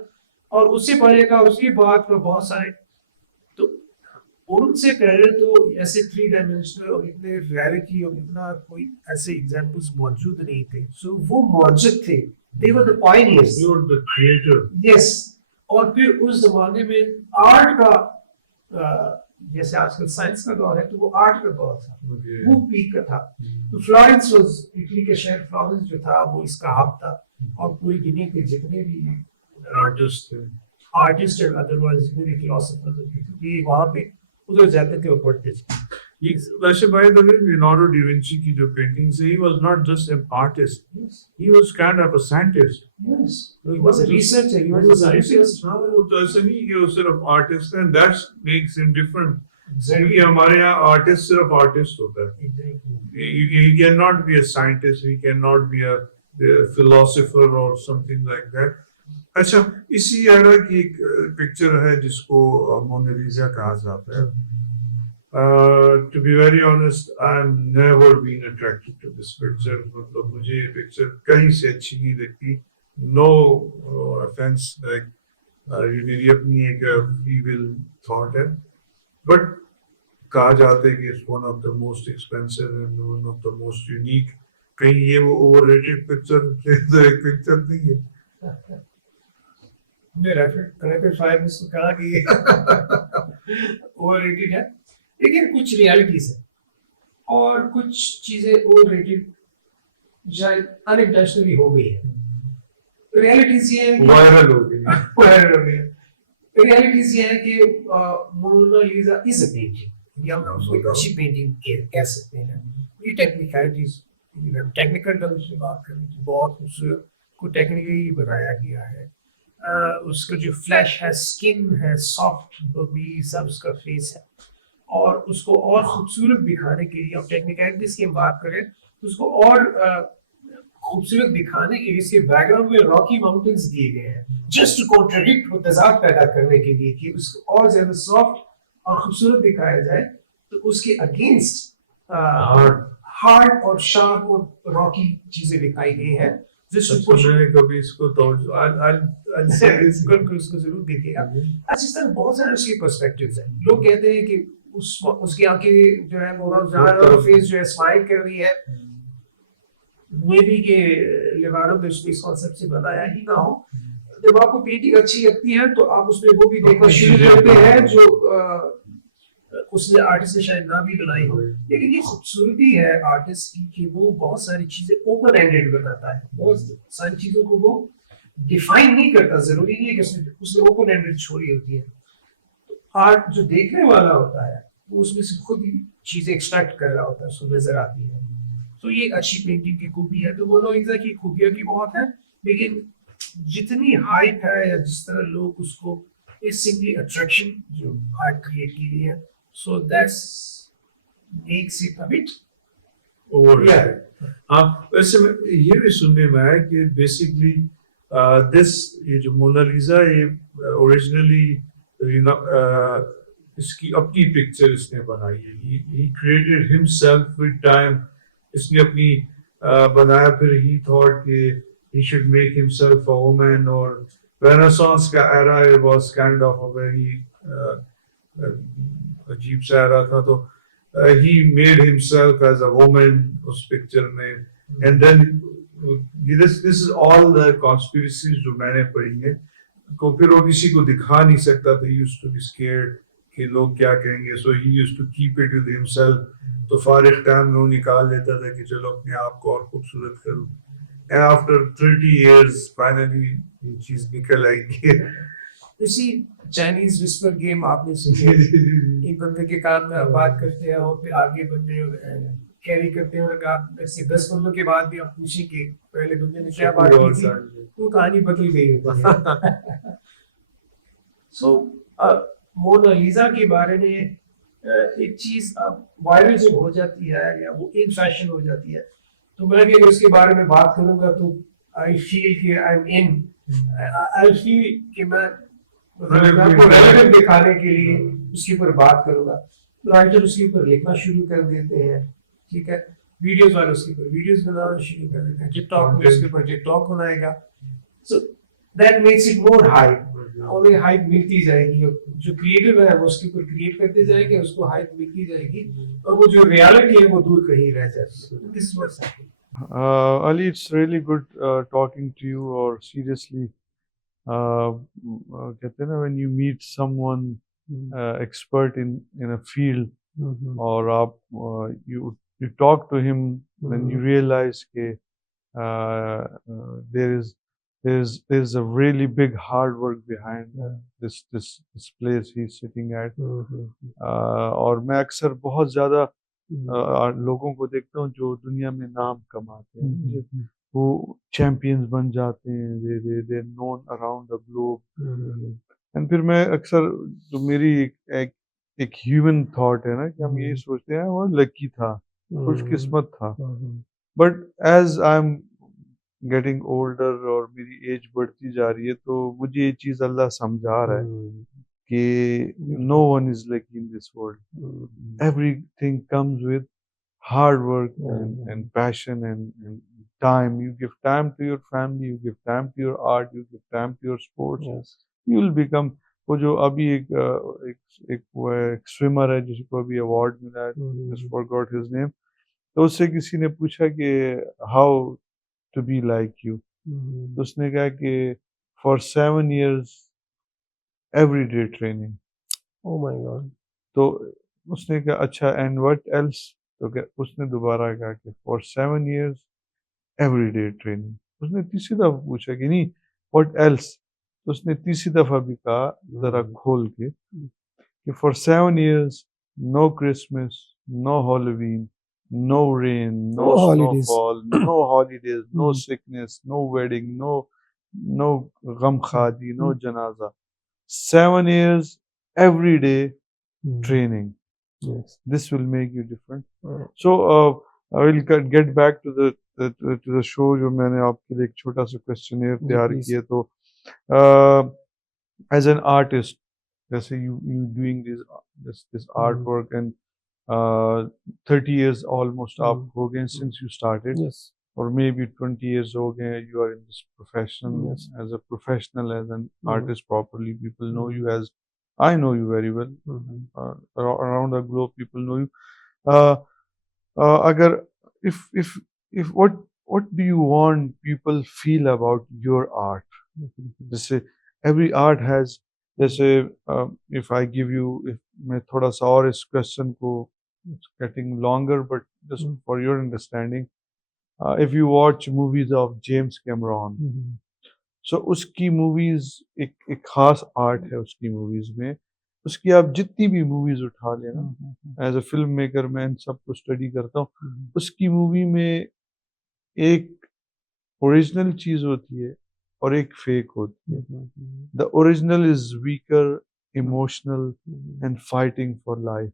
और उससे पहले का, उसके बाद का बहुत सारे। तो उनसे पहले तो ऐसे थ्री डायमेंशनल और इतने रियलिटी और इतना कोई ऐसे एग्जांपल्स मौजूद नहीं थे। सो वो मौजूद थे, they were the pioneers, you are the creator. Yes. और फिर उस जमाने में आर्ट का जैसे आजकल साइंस का दौर है, तो वो आर्ट का दौर था, वो पीक का था। तो फ्लोरेंस वाज, इटली के शहर फ्लोरेंस जो था वो इसका हब था, और पूरी दुनिया के जितने भी आर्टिस्ट और अदरवाइज जितने भी फिलोसोफर्स ये वहाँ पे उधर जाते थे और पढ़ते थे। वैसे by the way, Leonardo da Vinci की जो पेंटिंग्स है, he was not just an artist, he was kind of a scientist. Yes. he was a researcher, he was a scientist. हाँ, वो तो ऐसा नहीं कि वो सिर्फ आर्टिस्ट है, that makes him different. क्योंकि हमारे यहाँ आर्टिस्ट सिर्फ आर्टिस्ट होता है, he cannot be a scientist, he cannot be a philosopher or something like that. अच्छा, इसी एरा की एक पिक्चर है जिसको मोनालिसा कहा जाता है। To be very honest, I've never been attracted to this picture. मतलब मुझे ये पिक्चर कहीं से अच्छी नहीं लगती। No offense, like ये मेरी अपनी एक free will thought है, but कहा जाता है कि it's one of the most expensive and one of the most unique. कहीं ये वो overrated picture तो एक पिक्चर नहीं है। मेरा करेक्ट फाइव में इसको कहा कि ओवररेटेड है, लेकिन कुछ रियलिटीज है और कुछ चीजें ओवररेटेड शायद अनइंटेंशनली हो गई है। रियलिटीज ये है कि वायरल हो गई। वायरल हो गई है। रियलिटीज ये है कि मोनालिसा इज अ पेंटिंग, या उसको एक अच्छी पेंटिंग कह सकते हैं। ये टेक्निकलिटीज, टेक्निकल टर्म से बात करें तो बहुत खूबसूरत को टेक्निकली बनाया गया है। उसका जो फ्लैश है, स्किन है, सॉफ्ट भी सब उसका फेस है, और उसको और खूबसूरत दिखाने के लिए, अब टेक्निकलिटीज की बात करें तो उसको और खूबसूरत दिखाने के लिए इसके बैकग्राउंड में रॉकी माउंटेन्स दिए गए हैं, जस्ट टू कॉन्ट्रडिक्ट, वो तजाद पैदा करने के लिए कि उसको और ज्यादा सॉफ्ट और खूबसूरत दिखाया जाए। तो उसके अगेंस्ट हार्ड और शार्प और रॉकी चीजें दिखाई गई है। मैंने कभी इसको उसको जरूर देखिएगा। अच्छा, इस तरह बहुत सारे उसके पर्सपेक्टिव्स हैं। लोग कहते हैं कि उसकी आंखें जो है वो फेस जो है स्माइल कर रही है, मे बी के लियोनार्डो इस कॉन्सेप्ट से बनाया ही ना हो। जब आपको पेंटिंग अच्छी लगती है तो आप उसमें वो भी देखना शुरू करते हैं जो उसने आर्टिस्ट ने शायद ना भी बनाई हो। लेकिन ये खूबसूरती है आर्टिस्ट की कि वो बहुत सारी चीजें ओपन एंडेड बताता है, बहुत सारी चीजों को वो डिफाइन नहीं करता। जरूरी नहीं है कि उसने ओपन एंडेड छोड़ी होती है। आर्ट जो देखने वाला होता है वो उसमें से खुद ही चीजें एक्सट्रैक्ट कर रहा होता है, उसको नजर आती है। तो ये अच्छी पेंटिंग की खूबी है। तो मोनालिसा की खूबियां की बहुत है, लेकिन जितनी हाइप है या जिस तरह लोग उसको, इट्स सिंपली अट्रैक्शन जो आर्ट क्रिएट की है। So that's makes it a bit overrated. हाँ, वैसे ये भी सुनने में आया कि बेसिकली ये जो मोनालिसा ये ओरिजिनली इसकी अपनी पिक्चर इसने बनाई है। He created himself with time. इसने अपनी बनाया, फिर he thought कि he should make himself a woman, और Renaissance का era was kind of a very अजीब सा एरा था। तो he made himself as a woman उस पिक्चर में, and then this is all the conspiracies जो मैंने पढ़ी है। को फिर वो किसी को दिखा नहीं सकता था, यूज्ड टू बी स्केयर्ड कि लोग क्या कहेंगे, so he used to keep it with himself. तो फारिग टाइम में वो निकाल लेता था कि चलो अपने आप को और खूबसूरत करूं। एंड आफ्टर 30 years फाइनली ये चीज निकल आई। इसी चाइनीज विस्पर गेम आपने सुनी है? एक बंदे के कान में बात करते हैं और फिर आगे बंदे कैरी करते हैं, और आप ऐसे 10 बंदों के बाद भी आप पूछी कि पहले बंदे ने क्या बात की थी, तो कहानी बदल गई होती है। सो मोनालिसा के बारे में एक चीज वायरल जब हो जाती है या वो इन फैशन हो जाती है, तो मैं भी अगर उसके बारे में बात करूंगा तो आई फील कि I am in, I feel कि मैं आपको रेलेवेंट दिखाने के लिए उसके ऊपर बात करूंगा। तो राइटर उसके ऊपर लिखना शुरू कर देते हैं, ठीक है, वीडियोस वाले उसके ऊपर वीडियोस बनाना शुरू कर देते हैं, टिकटॉक में उसके ऊपर टिकटॉक बनाएगा। So that makes it more hype, और ये हाइप मिलती जाएगी, जो क्रिएटिव है वो उसके ऊपर क्रिएट करते जाएंगे, उसको हाइप मिलती जाएगी, और वो जो रियलिटी है वो दूर कहीं रह जाती है। This is what's happening. Ali, it's really good talking to you. Or seriously, कहते हैं ना, when you meet someone expert in a field, और आप you talk to him, then you realize that there is a really big hard work behind this place he's sitting at. और मैं अक्सर बहुत ज़्यादा लोगों को देखता हूँ जो दुनिया में नाम कमाते हैं, वो चैंपियंस बन जाते हैं, they known around the globe. And फिर मैं अक्सर, जो मेरी एक ह्यूमन थॉट है ना, कि हम यही सोचते हैं वो लकी था, खुशकिस्मत था। But as I am getting older और मेरी एज बढ़ती जा रही है, तो मुझे ये चीज़ अल्लाह समझा रहा है कि no one is lucky in this world. Everything comes with hard work and passion and time. You give time to your family, you give time to your art, you give time to your sports. Yes. You will become, वो जो अभी एक swimmer है जिसको अभी award मिला है, just forgot his name, तो उससे किसी ने पूछा कि how to be like you, तो उसने कहा कि for 7 years everyday training. Oh my God. तो उसने कहा अच्छा एंड व्हाट एल्स, तो क्या उसने दोबारा कहा कि फॉर 7 years एवरीडे ट्रेनिंग। उसने तीसरी दफा पूछा कि नहीं व्हाट एल्स, तो उसने तीसरी दफा भी कहा जरा खोल के कि for 7 years no Christmas, no Halloween, no rain, no snowfall, no holidays, no sickness, no wedding, no गम खादी, नो जनाजा। 7 years every day training. Yes. This will make you different. So I will get back to the show जो मैंने आपके लिए एक छोटा सा क्वेश्चनियर तैयार किया। तो as an artist, जैसे you doing this artwork and 30 years almost आप हो गए since you started. Yes. Or maybe 20 years हो गए, you are in this profession. Yes. As a professional, as an artist properly, people know you as, I know you very well. Around the globe people know you. अगर if what do you want people feel about your art? जैसे every art has, जैसे if I give you, if मैं थोड़ा सा और इस question को, it's getting longer but just for your understanding, if you watch movies of James Cameron, so उसकी movies एक खास art है उसकी movies में। उसकी आप जितनी भी movies उठा लेना, as a film maker मैं इन सबको study करता हूँ, उसकी movie में एक original चीज़ होती है और एक fake होती है। The original is weaker, emotional and fighting for life.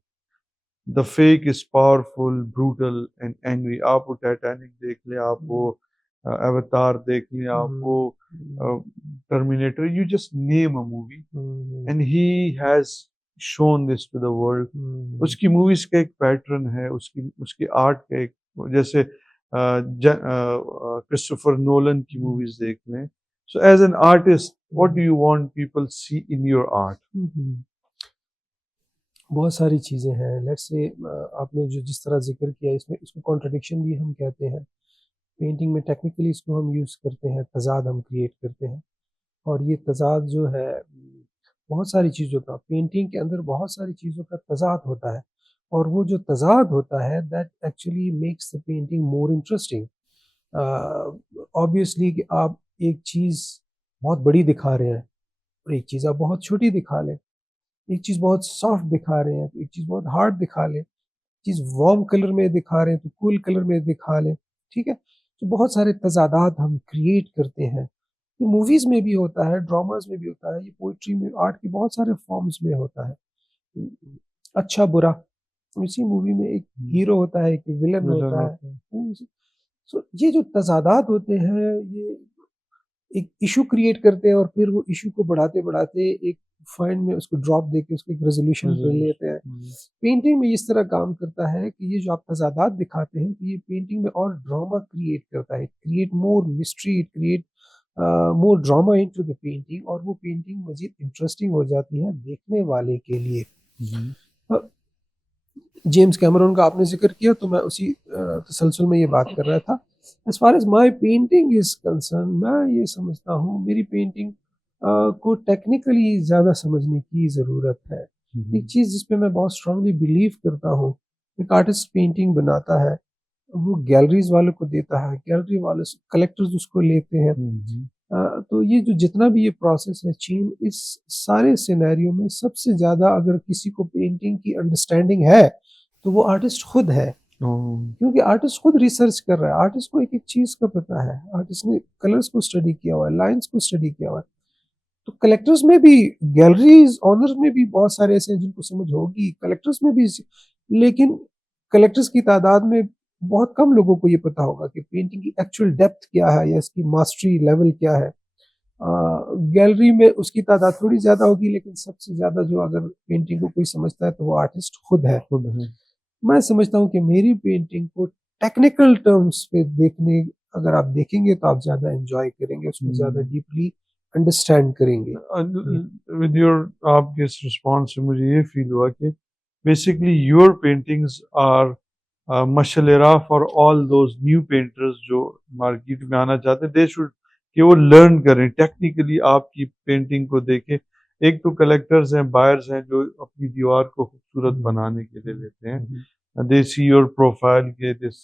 The fake is powerful, brutal and angry. आप वो टाइटैनिक देख लें, आप वो अवतार देख लें, आप वो terminator, you just name a movie and he has shown this to the world. उसकी मूवीज का एक पैटर्न है, उसकी आर्ट का एक, जैसे क्रिस्टोफर नोलन की मूवीज देख लें। So as an artist, what do you want people see in your art? बहुत सारी चीज़ें हैं। लेट्स से आपने जो जिस तरह जिक्र किया, इसमें इसको कॉन्ट्रडिक्शन भी हम कहते हैं। पेंटिंग में टेक्निकली इसको हम यूज़ करते हैं, तज़ाद हम क्रिएट करते हैं। और ये तज़ाद जो है बहुत सारी चीज़ों का, पेंटिंग के अंदर बहुत सारी चीज़ों का तज़ाद होता है, और वो जो तज़ाद होता है that actually makes the painting more interesting. Obviously कि आप एक चीज़ बहुत बड़ी दिखा रहे हैं और एक चीज़ आप बहुत छोटी दिखा लें, एक चीज़ बहुत सॉफ्ट दिखा रहे हैं तो एक चीज़ बहुत हार्ड दिखा लें, चीज़ वार्म कलर में दिखा रहे हैं तो कूल कलर में दिखा लें, ठीक है? तो बहुत सारे तज़ादात हम क्रिएट करते हैं। ये मूवीज़ में भी होता है, ड्रामाज़ में भी होता है, ये पोएट्री में, आर्ट के बहुत सारे फॉर्म्स में होता है। अच्छा बुरा, इसी मूवी में एक हीरो होता है, एक विलन विलन होता है। होता है। सो ये जो तज़ादात होते हैं, ये एक इश्यू क्रिएट करते हैं और फिर वो इश्यू को बढ़ाते-बढ़ाते एक पॉइंट में उसको ड्रॉप देके उसको एक रेज़ोल्यूशन पे लेते हैं। पेंटिंग में इस तरह काम करता है कि ये जो आप तज़ादात दिखाते हैं, तो ये पेंटिंग में और ड्रामा क्रिएट करता है। Create more mystery, create more drama into the painting, और वो पेंटिंग मज़ीद इंटरेस्टिंग हो जाती है देखने वाले के लिए। अ, जेम्स कैमरॉन का आपने ज़िक्र किया तो मैं उसी तसलसल में ये बात कर रहा था। As far as my painting is concern, मैं ये समझता हूँ मेरी पेंटिंग को टेक्निकली ज़्यादा समझने की ज़रूरत है। एक चीज़ जिस पे मैं बहुत स्ट्रांगली बिलीव करता हूँ, एक आर्टिस्ट पेंटिंग बनाता है, वो गैलरीज़ वालों को देता है, गैलरी वाले कलेक्टर्स उसको लेते हैं। तो ये जो जितना भी ये प्रोसेस है चेन, इस सारे सिनेरियो में सबसे ज़्यादा अगर किसी को पेंटिंग की अंडरस्टैंडिंग है, तो वो आर्टिस्ट खुद है। क्योंकि आर्टिस्ट खुद रिसर्च कर रहा है, आर्टिस्ट को एक-एक चीज़ का पता है, आर्टिस्ट ने कलर्स को स्टडी किया हुआ है, लाइन्स को स्टडी किया हुआ है। तो कलेक्टर्स में भी, गैलरीज़ ओनर्स में भी बहुत सारे ऐसे हैं जिनको समझ होगी, कलेक्टर्स में भी, लेकिन कलेक्टर्स की तादाद में बहुत कम लोगों को ये पता होगा कि पेंटिंग की एक्चुअल डेप्थ क्या है या इसकी मास्टरी लेवल क्या है। गैलरी में उसकी तादाद थोड़ी ज़्यादा होगी, लेकिन सबसे ज़्यादा जो अगर पेंटिंग को कोई समझता है तो वो आर्टिस्ट खुद है। मैं समझता हूँ कि मेरी पेंटिंग को टेक्निकल टर्म्स पे देखने, अगर आप देखेंगे तो आप ज़्यादा एंजॉय करेंगे, उसको ज़्यादा डीपली अंडरस्टैंड करेंगे। विद योर आपके इस रिस्पॉन्स से मुझे ये फील हुआ कि बेसिकली योर पेंटिंग्स आर मशलेरा for all those new painters जो मार्केट में आना चाहते हैं, दे शुड कि वो लर्न करें टेक्निकली आपकी पेंटिंग को देखें। एक तो कलेक्टर्स हैं, बायर्स हैं जो अपनी दीवार को खूबसूरत बनाने के लिए लेते हैं, दे सी योर प्रोफाइल के this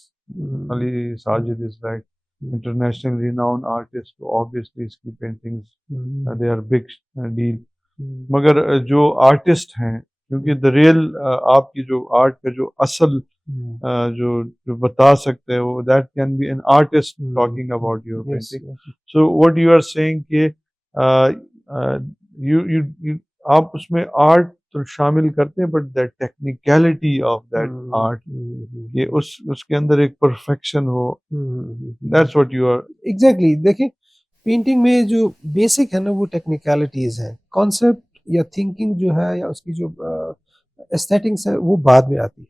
Ali Sajid is like internationally renowned artist, तो obviously इसकी paintings they are big deal। मगर जो आर्टिस्ट हैं, क्योंकि द रियल आपकी जो आर्ट का जो असल जो जो बता सकते हैं वो that can be an artist talking about your painting. So what you are saying कि यू आप उसमें आर्ट तो शामिल करते हैं, but that technicality of that art कि उसके अंदर एक परफेक्शन हो, that's what you are exactly. देखिए, पेंटिंग में जो बेसिक है ना वो टेक्निकलिटीज है, कॉन्सेप्ट या थिंकिंग जो है या उसकी जो एस्थेटिक्स है वो बाद में आती है।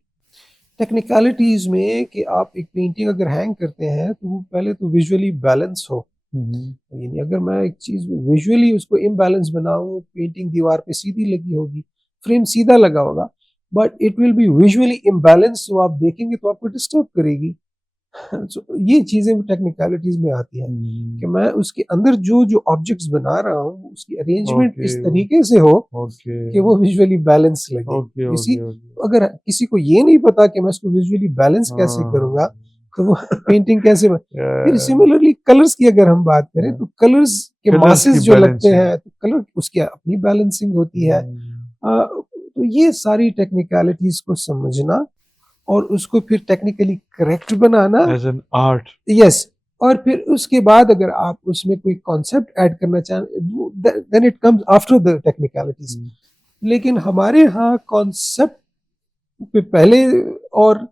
टेक्निकलिटीज में कि आप एक पेंटिंग अगर हैंग करते हैं तो वो पहले तो विजुअली बैलेंस हो। यानी अगर मैं एक चीज विजुअली उसको इम्बैलेंस बनाऊं, पेंटिंग दीवार पे सीधी लगी होगी, फ्रेम सीधा लगा होगा, but it will be visually imbalance, तो आप देखेंगे तो आपको डिस्टर्ब करेगी। So, ये चीजें टेक्निकलिटीज में आती हैं कि मैं उसके अंदर जो जो ऑब्जेक्ट्स बना रहा हूँ उसकी अरेंजमेंट इस तरीके से हो कि वो विजुअली बैलेंस लगे। अगर किसी को ये नहीं पता कि मैं उसको विजुअली बैलेंस कैसे करूंगा तो वो पेंटिंग कैसे फिर सिमिलरली कलर्स की अगर हम बात करें तो कलर्स के मासेस जो लगते हैं तो कलर उसकी अपनी बैलेंसिंग होती है। तो ये सारी टेक्निकलिटीज को समझना और उसको फिर टेक्निकली करेक्ट बनाना एज एन आर्ट, यस। और फिर उसके बाद अगर आप उसमें कोई कॉन्सेप्ट ऐड करना चाहें then it comes after the technicalities. लेकिन हमारे यहाँ कॉन्सेप्ट पे पहले, और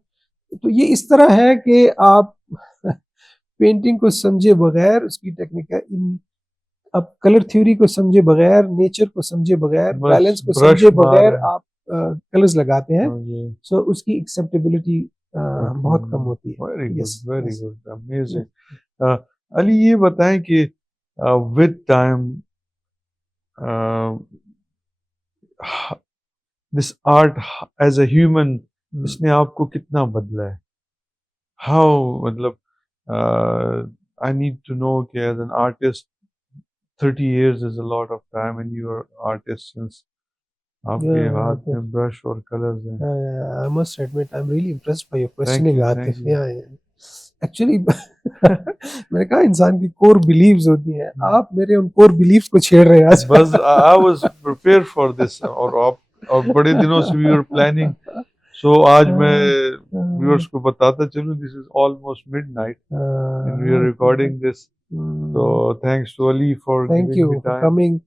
तो ये इस तरह है कि आप पेंटिंग को समझे बगैर, उसकी टेक्निकल आप कलर थ्योरी को समझे बगैर, नेचर को समझे बगैर, बैलेंस को समझे बगैर आप कलर्स लगाते हैं, सो उसकी एक्सेप्टेबिलिटी बहुत कम होती है। Very good, very good, amazing. Ali ये बताएं कि with time this art as a human इसने आपको कितना बदला है? हाउ, मतलब आई नीड टू नो कि as an artist 30 years is a lot of time and you are artist since आपके Yeah, हाथ Atif. में ब्रश और कलर्स हैं. I must admit, I'm really impressed by your Thank questioning, you, Atif. thank you. Yeah. Actually, मैंने कहा इंसान की core beliefs होती हैं, आप मेरे उन कोर बिलीव्स को छेड़ रहे हैं आज. बस I was prepared for this और बड़े दिनों से we were planning. So आज मैं viewers को बताता चलूं, this is almost midnight and we are recording this. So thanks to Ali for Thank giving you me for time. coming.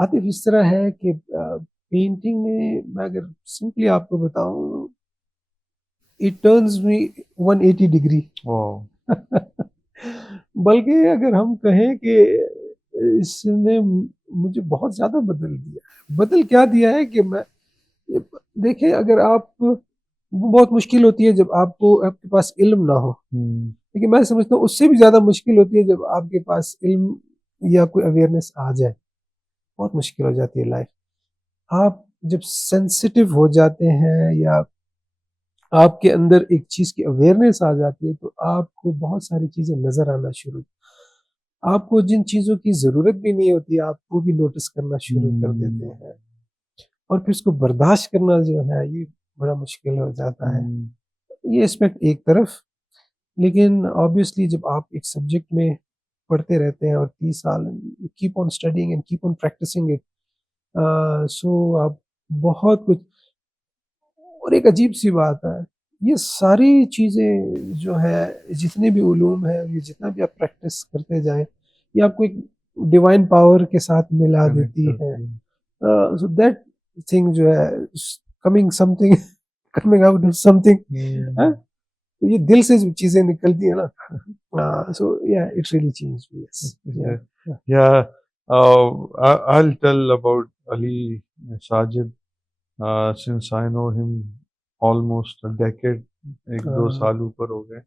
Atif, इस तरह है कि पेंटिंग में मैं अगर सिंपली आपको बताऊं, it turns me 180 degree. Wow. बल्कि अगर हम कहें कि इसने मुझे बहुत ज्यादा बदल दिया. बदल क्या दिया है कि मैं, देखिए, अगर आप, बहुत मुश्किल होती है जब आपके पास इल्म ना हो, लेकिन मैं समझता हूँ उससे भी ज्यादा मुश्किल होती है जब आपके पास इल्म या कोई अवेयरनेस आ जाए. बहुत मुश्किल हो जाती है लाइफ. आप जब सेंसिटिव हो जाते हैं या आपके अंदर एक चीज की अवेयरनेस आ जाती है, तो आपको बहुत सारी चीजें नजर आना शुरू, आपको जिन चीजों की जरूरत भी नहीं होती आपको भी नोटिस करना शुरू कर देते हैं, और फिर उसको बर्दाश्त करना जो है ये बड़ा मुश्किल हो जाता है. ये एस्पेक्ट एक तरफ. लेकिन ऑब्वियसली जब आप एक सब्जेक्ट में पढ़ते रहते हैं और 30 साल keep on studying and keep on practising it, so आप बहुत कुछ. और एक अजीब सी बात है, ये सारी चीज़ें जो है, जितने भी उलूम है, ये जितना भी आप प्रैक्टिस करते जाएं, ये आपको एक डिवाइन पावर के साथ मिला देती है. सो दैट थिंग जो है, coming something coming out of something, तो ये दिल से जो चीजें निकलती है ना, सो या it really changed me. Yeah. I'll tell about Ali Sajid. Since I know him almost a decade, एक दो साल ऊपर हो गए.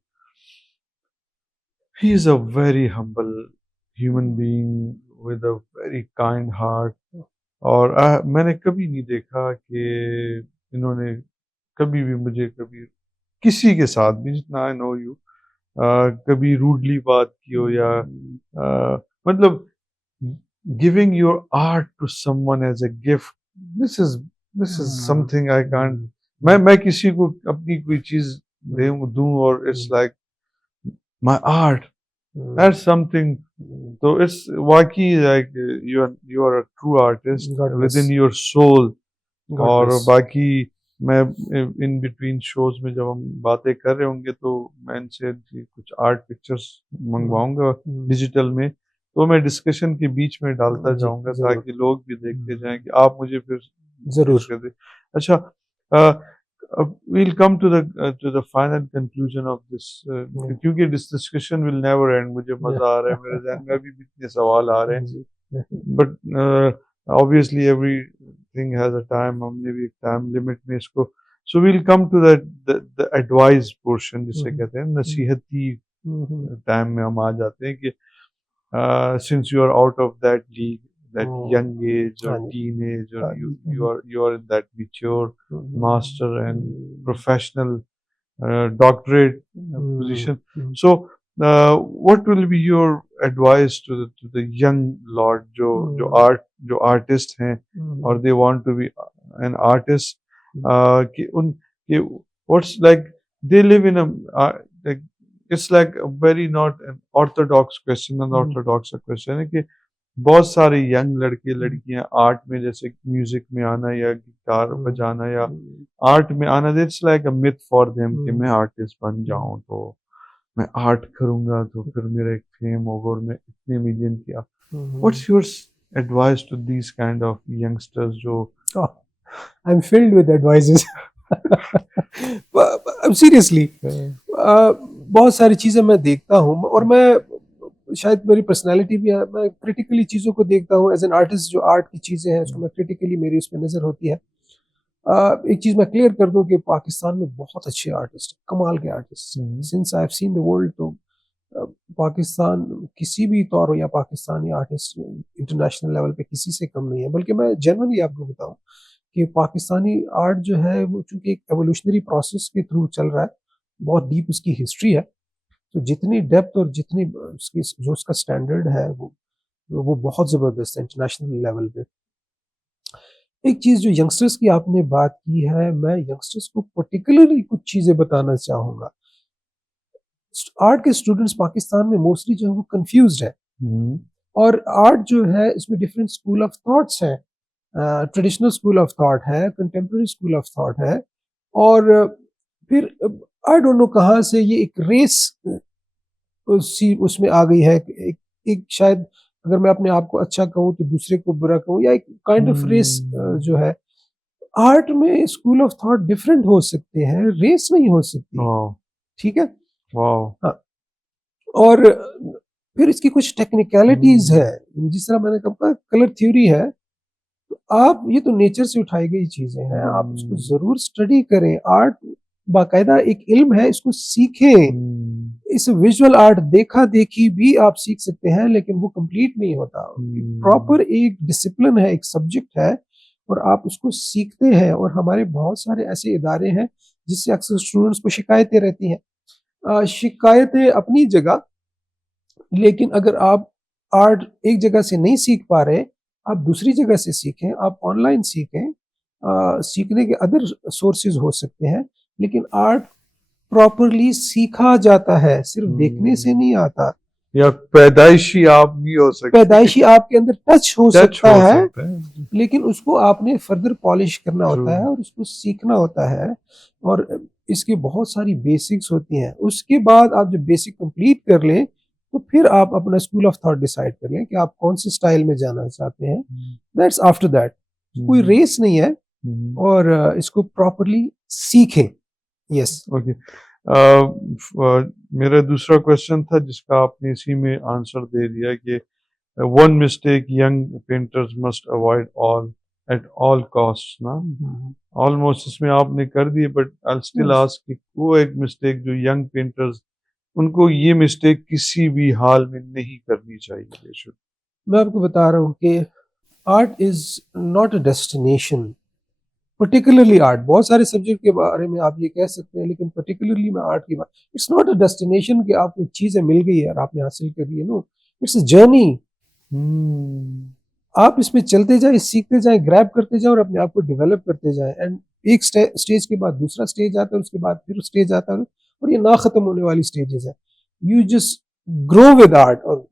He is a very humble human being with a very kind heart. और मैंने कभी नहीं देखा कि इन्होंने कभी भी मुझे कभी किसी के साथ भी, जितना आई नो यू, कभी रूडली बात की हो या मतलब giving your art to someone as a gift, this is something I can't. मैं किसी को अपनी कोई चीज दूं और it's like my art, that's something. तो इट्स वाकई like you are a true artist within your soul. और बाकी मैं इन बिटवीन शोज में जब हम बातें कर रहे होंगे तो मैं इनसे कुछ आर्ट पिक्चर्स मंगवाऊंगा डिजिटल में, तो मैं डिस्कशन के बीच में डालता जाऊंगा ताकि लोग भी देखते जाएं कि आप मुझे फिर जरूर कर दे. अच्छा, we'll come to the final conclusion of this, क्योंकि this discussion will never end. मुझे मजा आ रहा है, मेरे ज़हन में अभी भी इतने सवाल आ रहे हैं, but obviously everything has a time. हमने भी एक टाइम लिमिट में इसको, so we'll come to the advice portion जिसे कहते हैं नसीहती टाइम में हम आ जाते हैं कि since you are out of that league, that young age or teenage, or you are in that mature master and professional doctorate position. So what will be your advice to the young lord जो artist हैं और they want to be an artist, कि what's like they live in a like, it's like a very not an orthodox question. Unorthodox question है कि बहुत सारे young लड़के लड़कियां आर्ट में, जैसे म्यूजिक में आना या गिटार बजाना या आर्ट में आना, it's like a myth for them कि मैं आर्टिस्ट बन जाऊं तो मैं आर्ट करूंगा तो फिर मेरा एक फेम होगा और मैं इतने मिलियन किया. What's your advice to these kind of youngsters जो I am filled with advices. Seriously बहुत सारी चीज़ें मैं देखता हूँ, और मैं शायद मेरी पर्सनालिटी भी है, मैं क्रिटिकली चीज़ों को देखता हूँ. एज एन आर्टिस्ट जो आर्ट की चीज़ें हैं उसको मैं क्रिटिकली, मेरी उस पर नज़र होती है. एक चीज़ मैं क्लियर कर दूँ कि पाकिस्तान में बहुत अच्छे आर्टिस्ट, कमाल के artist. Since I have seen the world, तो पाकिस्तान किसी भी तौर हो, या पाकिस्तानी आर्टिस्ट इंटरनेशनल लेवल पे किसी से कम नहीं है. बल्कि मैं जनरली आपको बताऊँ कि पाकिस्तानी आर्ट जो है वो चूँकि एक एवोल्यूशनरी प्रोसेस के थ्रू चल रहा है, बहुत डीप उसकी हिस्ट्री है, तो जितनी डेप्थ और जितनी उसकी जो उसका स्टैंडर्ड है वो वो बहुत ज़बरदस्त है इंटरनेशनल लेवल पे। एक चीज़ जो यंगस्टर्स की आपने बात की है, मैं यंगस्टर्स को पर्टिकुलरली कुछ चीज़ें बताना चाहूँगा। आर्ट के स्टूडेंट्स पाकिस्तान में मोस्टली जो है वो कन्फ्यूज़्ड है, और आर्ट जो है इसमें डिफरेंट स्कूल ऑफ थॉट्स हैं। ट्रेडिशनल स्कूल ऑफ थॉट है, कंटेम्प्रेरी स्कूल ऑफ थॉट है, और फिर आई डोंट नो कहाँ से ये एक रेस सी उसमें आ गई है। एक एक शायद अगर मैं अपने आप को अच्छा कहूँ तो दूसरे को बुरा कहूँ, या एक काइंड ऑफ रेस जो है। आर्ट में स्कूल ऑफ थॉट डिफरेंट हो सकते हैं, रेस नहीं हो सकती। वाह ठीक है। वाह हाँ, और फिर इसकी कुछ टेक्निकलिटीज है, जिस तरह मैंने कहा कलर थ्योरी है, तो आप ये तो नेचर से उठाई गई चीजें हैं, आप उसको जरूर स्टडी करें। आर्ट बाकायदा एक इल्म है, इसको सीखें। इस विजुअल आर्ट देखा देखी भी आप सीख सकते हैं, लेकिन वो कंप्लीट नहीं होता। प्रॉपर एक डिसिप्लिन है, एक सब्जेक्ट है, और आप उसको सीखते हैं। और हमारे बहुत सारे ऐसे इदारे हैं जिससे अक्सर स्टूडेंट्स को शिकायतें रहती हैं। शिकायतें अपनी जगह, लेकिन अगर आप आर्ट एक जगह से नहीं सीख पा रहे, आप दूसरी जगह से सीखें, आप ऑनलाइन सीखें। सीखने के अदर सोर्सेज हो सकते हैं, लेकिन आर्ट प्रॉपरली सीखा जाता है, सिर्फ देखने से नहीं आता। या पैदाइशी आप नहीं हो सकते, पैदाइशी आपके अंदर टच हो सकता है, सकता है। लेकिन उसको आपने फर्दर पॉलिश करना होता है और उसको सीखना होता है, और इसकी बहुत सारी बेसिक्स होती हैं। उसके बाद आप जब बेसिक कंप्लीट कर लें, तो फिर आप अपना स्कूल ऑफ थॉट डिसाइड कर लें कि आप कौन से स्टाइल में जाना चाहते हैं। दैट्स आफ्टर दैट, कोई रेस नहीं है, और इसको प्रॉपरली सीखें। यस ओके मेरा दूसरा क्वेश्चन था जिसका आपने इसी में आंसर दे दिया कि one mistake young painters must avoid all at all cost ना, ऑलमोस्ट इसमें आपने कर दिए, बट आई स्टिल आस्क कि वो एक मिस्टेक जो यंग पेंटर्स, उनको ये मिस्टेक किसी भी हाल में नहीं करनी चाहिए। मैं आपको बता रहा हूँ कि art is not a destination. Particularly art, बहुत सारे सब्जेक्ट के बारे में आप ये कह सकते हैं, लेकिन पर्टिकुलरली मैं आर्ट की बात, इट्स नॉट अ डेस्टिनेशन कि आपको चीजें मिल गई है और आपने हासिल कर ली है। No, it's a journey. आप इसमें चलते जाए, सीखते जाए, ग्रैब करते जाए, और अपने आप को डेवलप करते जाए। एंड एक स्टेज के बाद दूसरा स्टेज आता है, उसके बाद फिर स्टेज आता है, और ये ना खत्म होने वाली स्टेजेस है। You just grow with art, और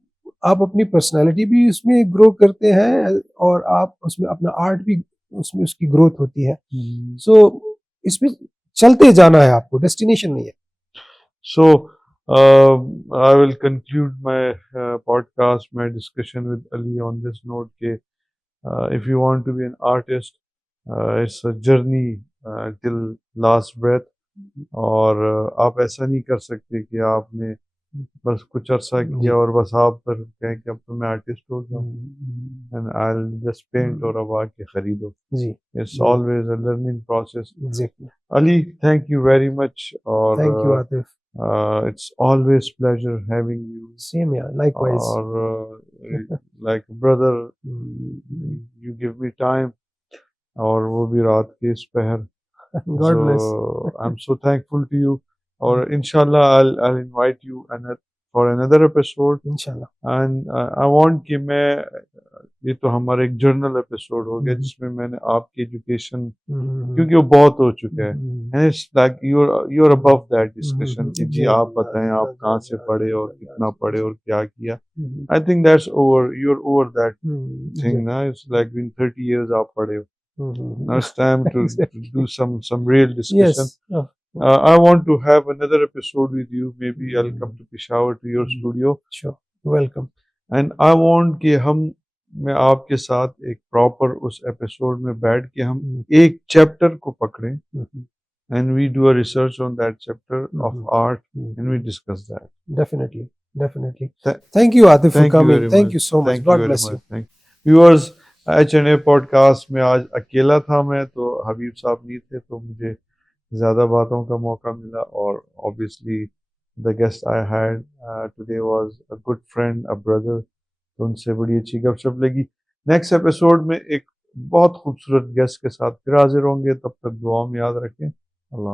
आप अपनी पर्सनालिटी भी उसमें ग्रो करते हैं, और आप उसमें अपना आर्ट भी उसमें उसकी ग्रोथ होती है। सो इसमें चलते जाना है, आपको डेस्टिनेशन नहीं है। So I will conclude my podcast, my discussion with Ali on this note कि if you want to be an artist, it's a journey till last breath, और आप ऐसा नहीं कर सकते कि आपने बस कुछ अर्सा किया और बस आप पर कहें कि अब तो मैं आर्टिस्ट हो गया and I will just paint और अब आके खरीदो। जी, it's always a learning process. Exactly. Ali, thank you very much, और thank you Atif. it's always pleasure having you, same यार, likewise. or like a brother, you give me time, और वो भी रात के इस पहर। God bless. So I'm so thankful to you, और inshallah I'll invite you for another episode, इंशाल्लाह। and I want कि मैं ये तो हमारा एक जर्नल एपिसोड हो गया जिसमें मैंने आपकी एजुकेशन, क्योंकि वो बहुत हो चुका है, and it's like you're above that discussion कि जी आप बताएं आप कहाँ से पढ़े और कितना पढ़े और क्या किया। I think that's over, you're over that thing ना, it's like been 30 years आप पढ़े हो। Now it's time to do some real discussion. Yes. I want to have another episode with you. Maybe I'll come to Peshawar to your studio, Sure. Welcome. and I want कि मैं आपके साथ एक proper उस episode में बैठ के हम एक चैप्टर को पकड़ें, and we do a research on that chapter of art, and we discuss that. Definitely. Thank you, Atif, for coming. Thank you so much. God bless you. Thank you. Viewers, HNA podcast में आज अकेला था मैं, तो हबीब साहब नहीं थे, तो मुझे ज़्यादा बातों का मौका मिला, और obviously the guest I had today was a good friend, a brother, तो उनसे बड़ी अच्छी गपशप लगी। नेक्स्ट एपिसोड में एक बहुत खूबसूरत गेस्ट के साथ फिर हाजिर होंगे, तब तक दुआ में याद रखें। अल्लाह।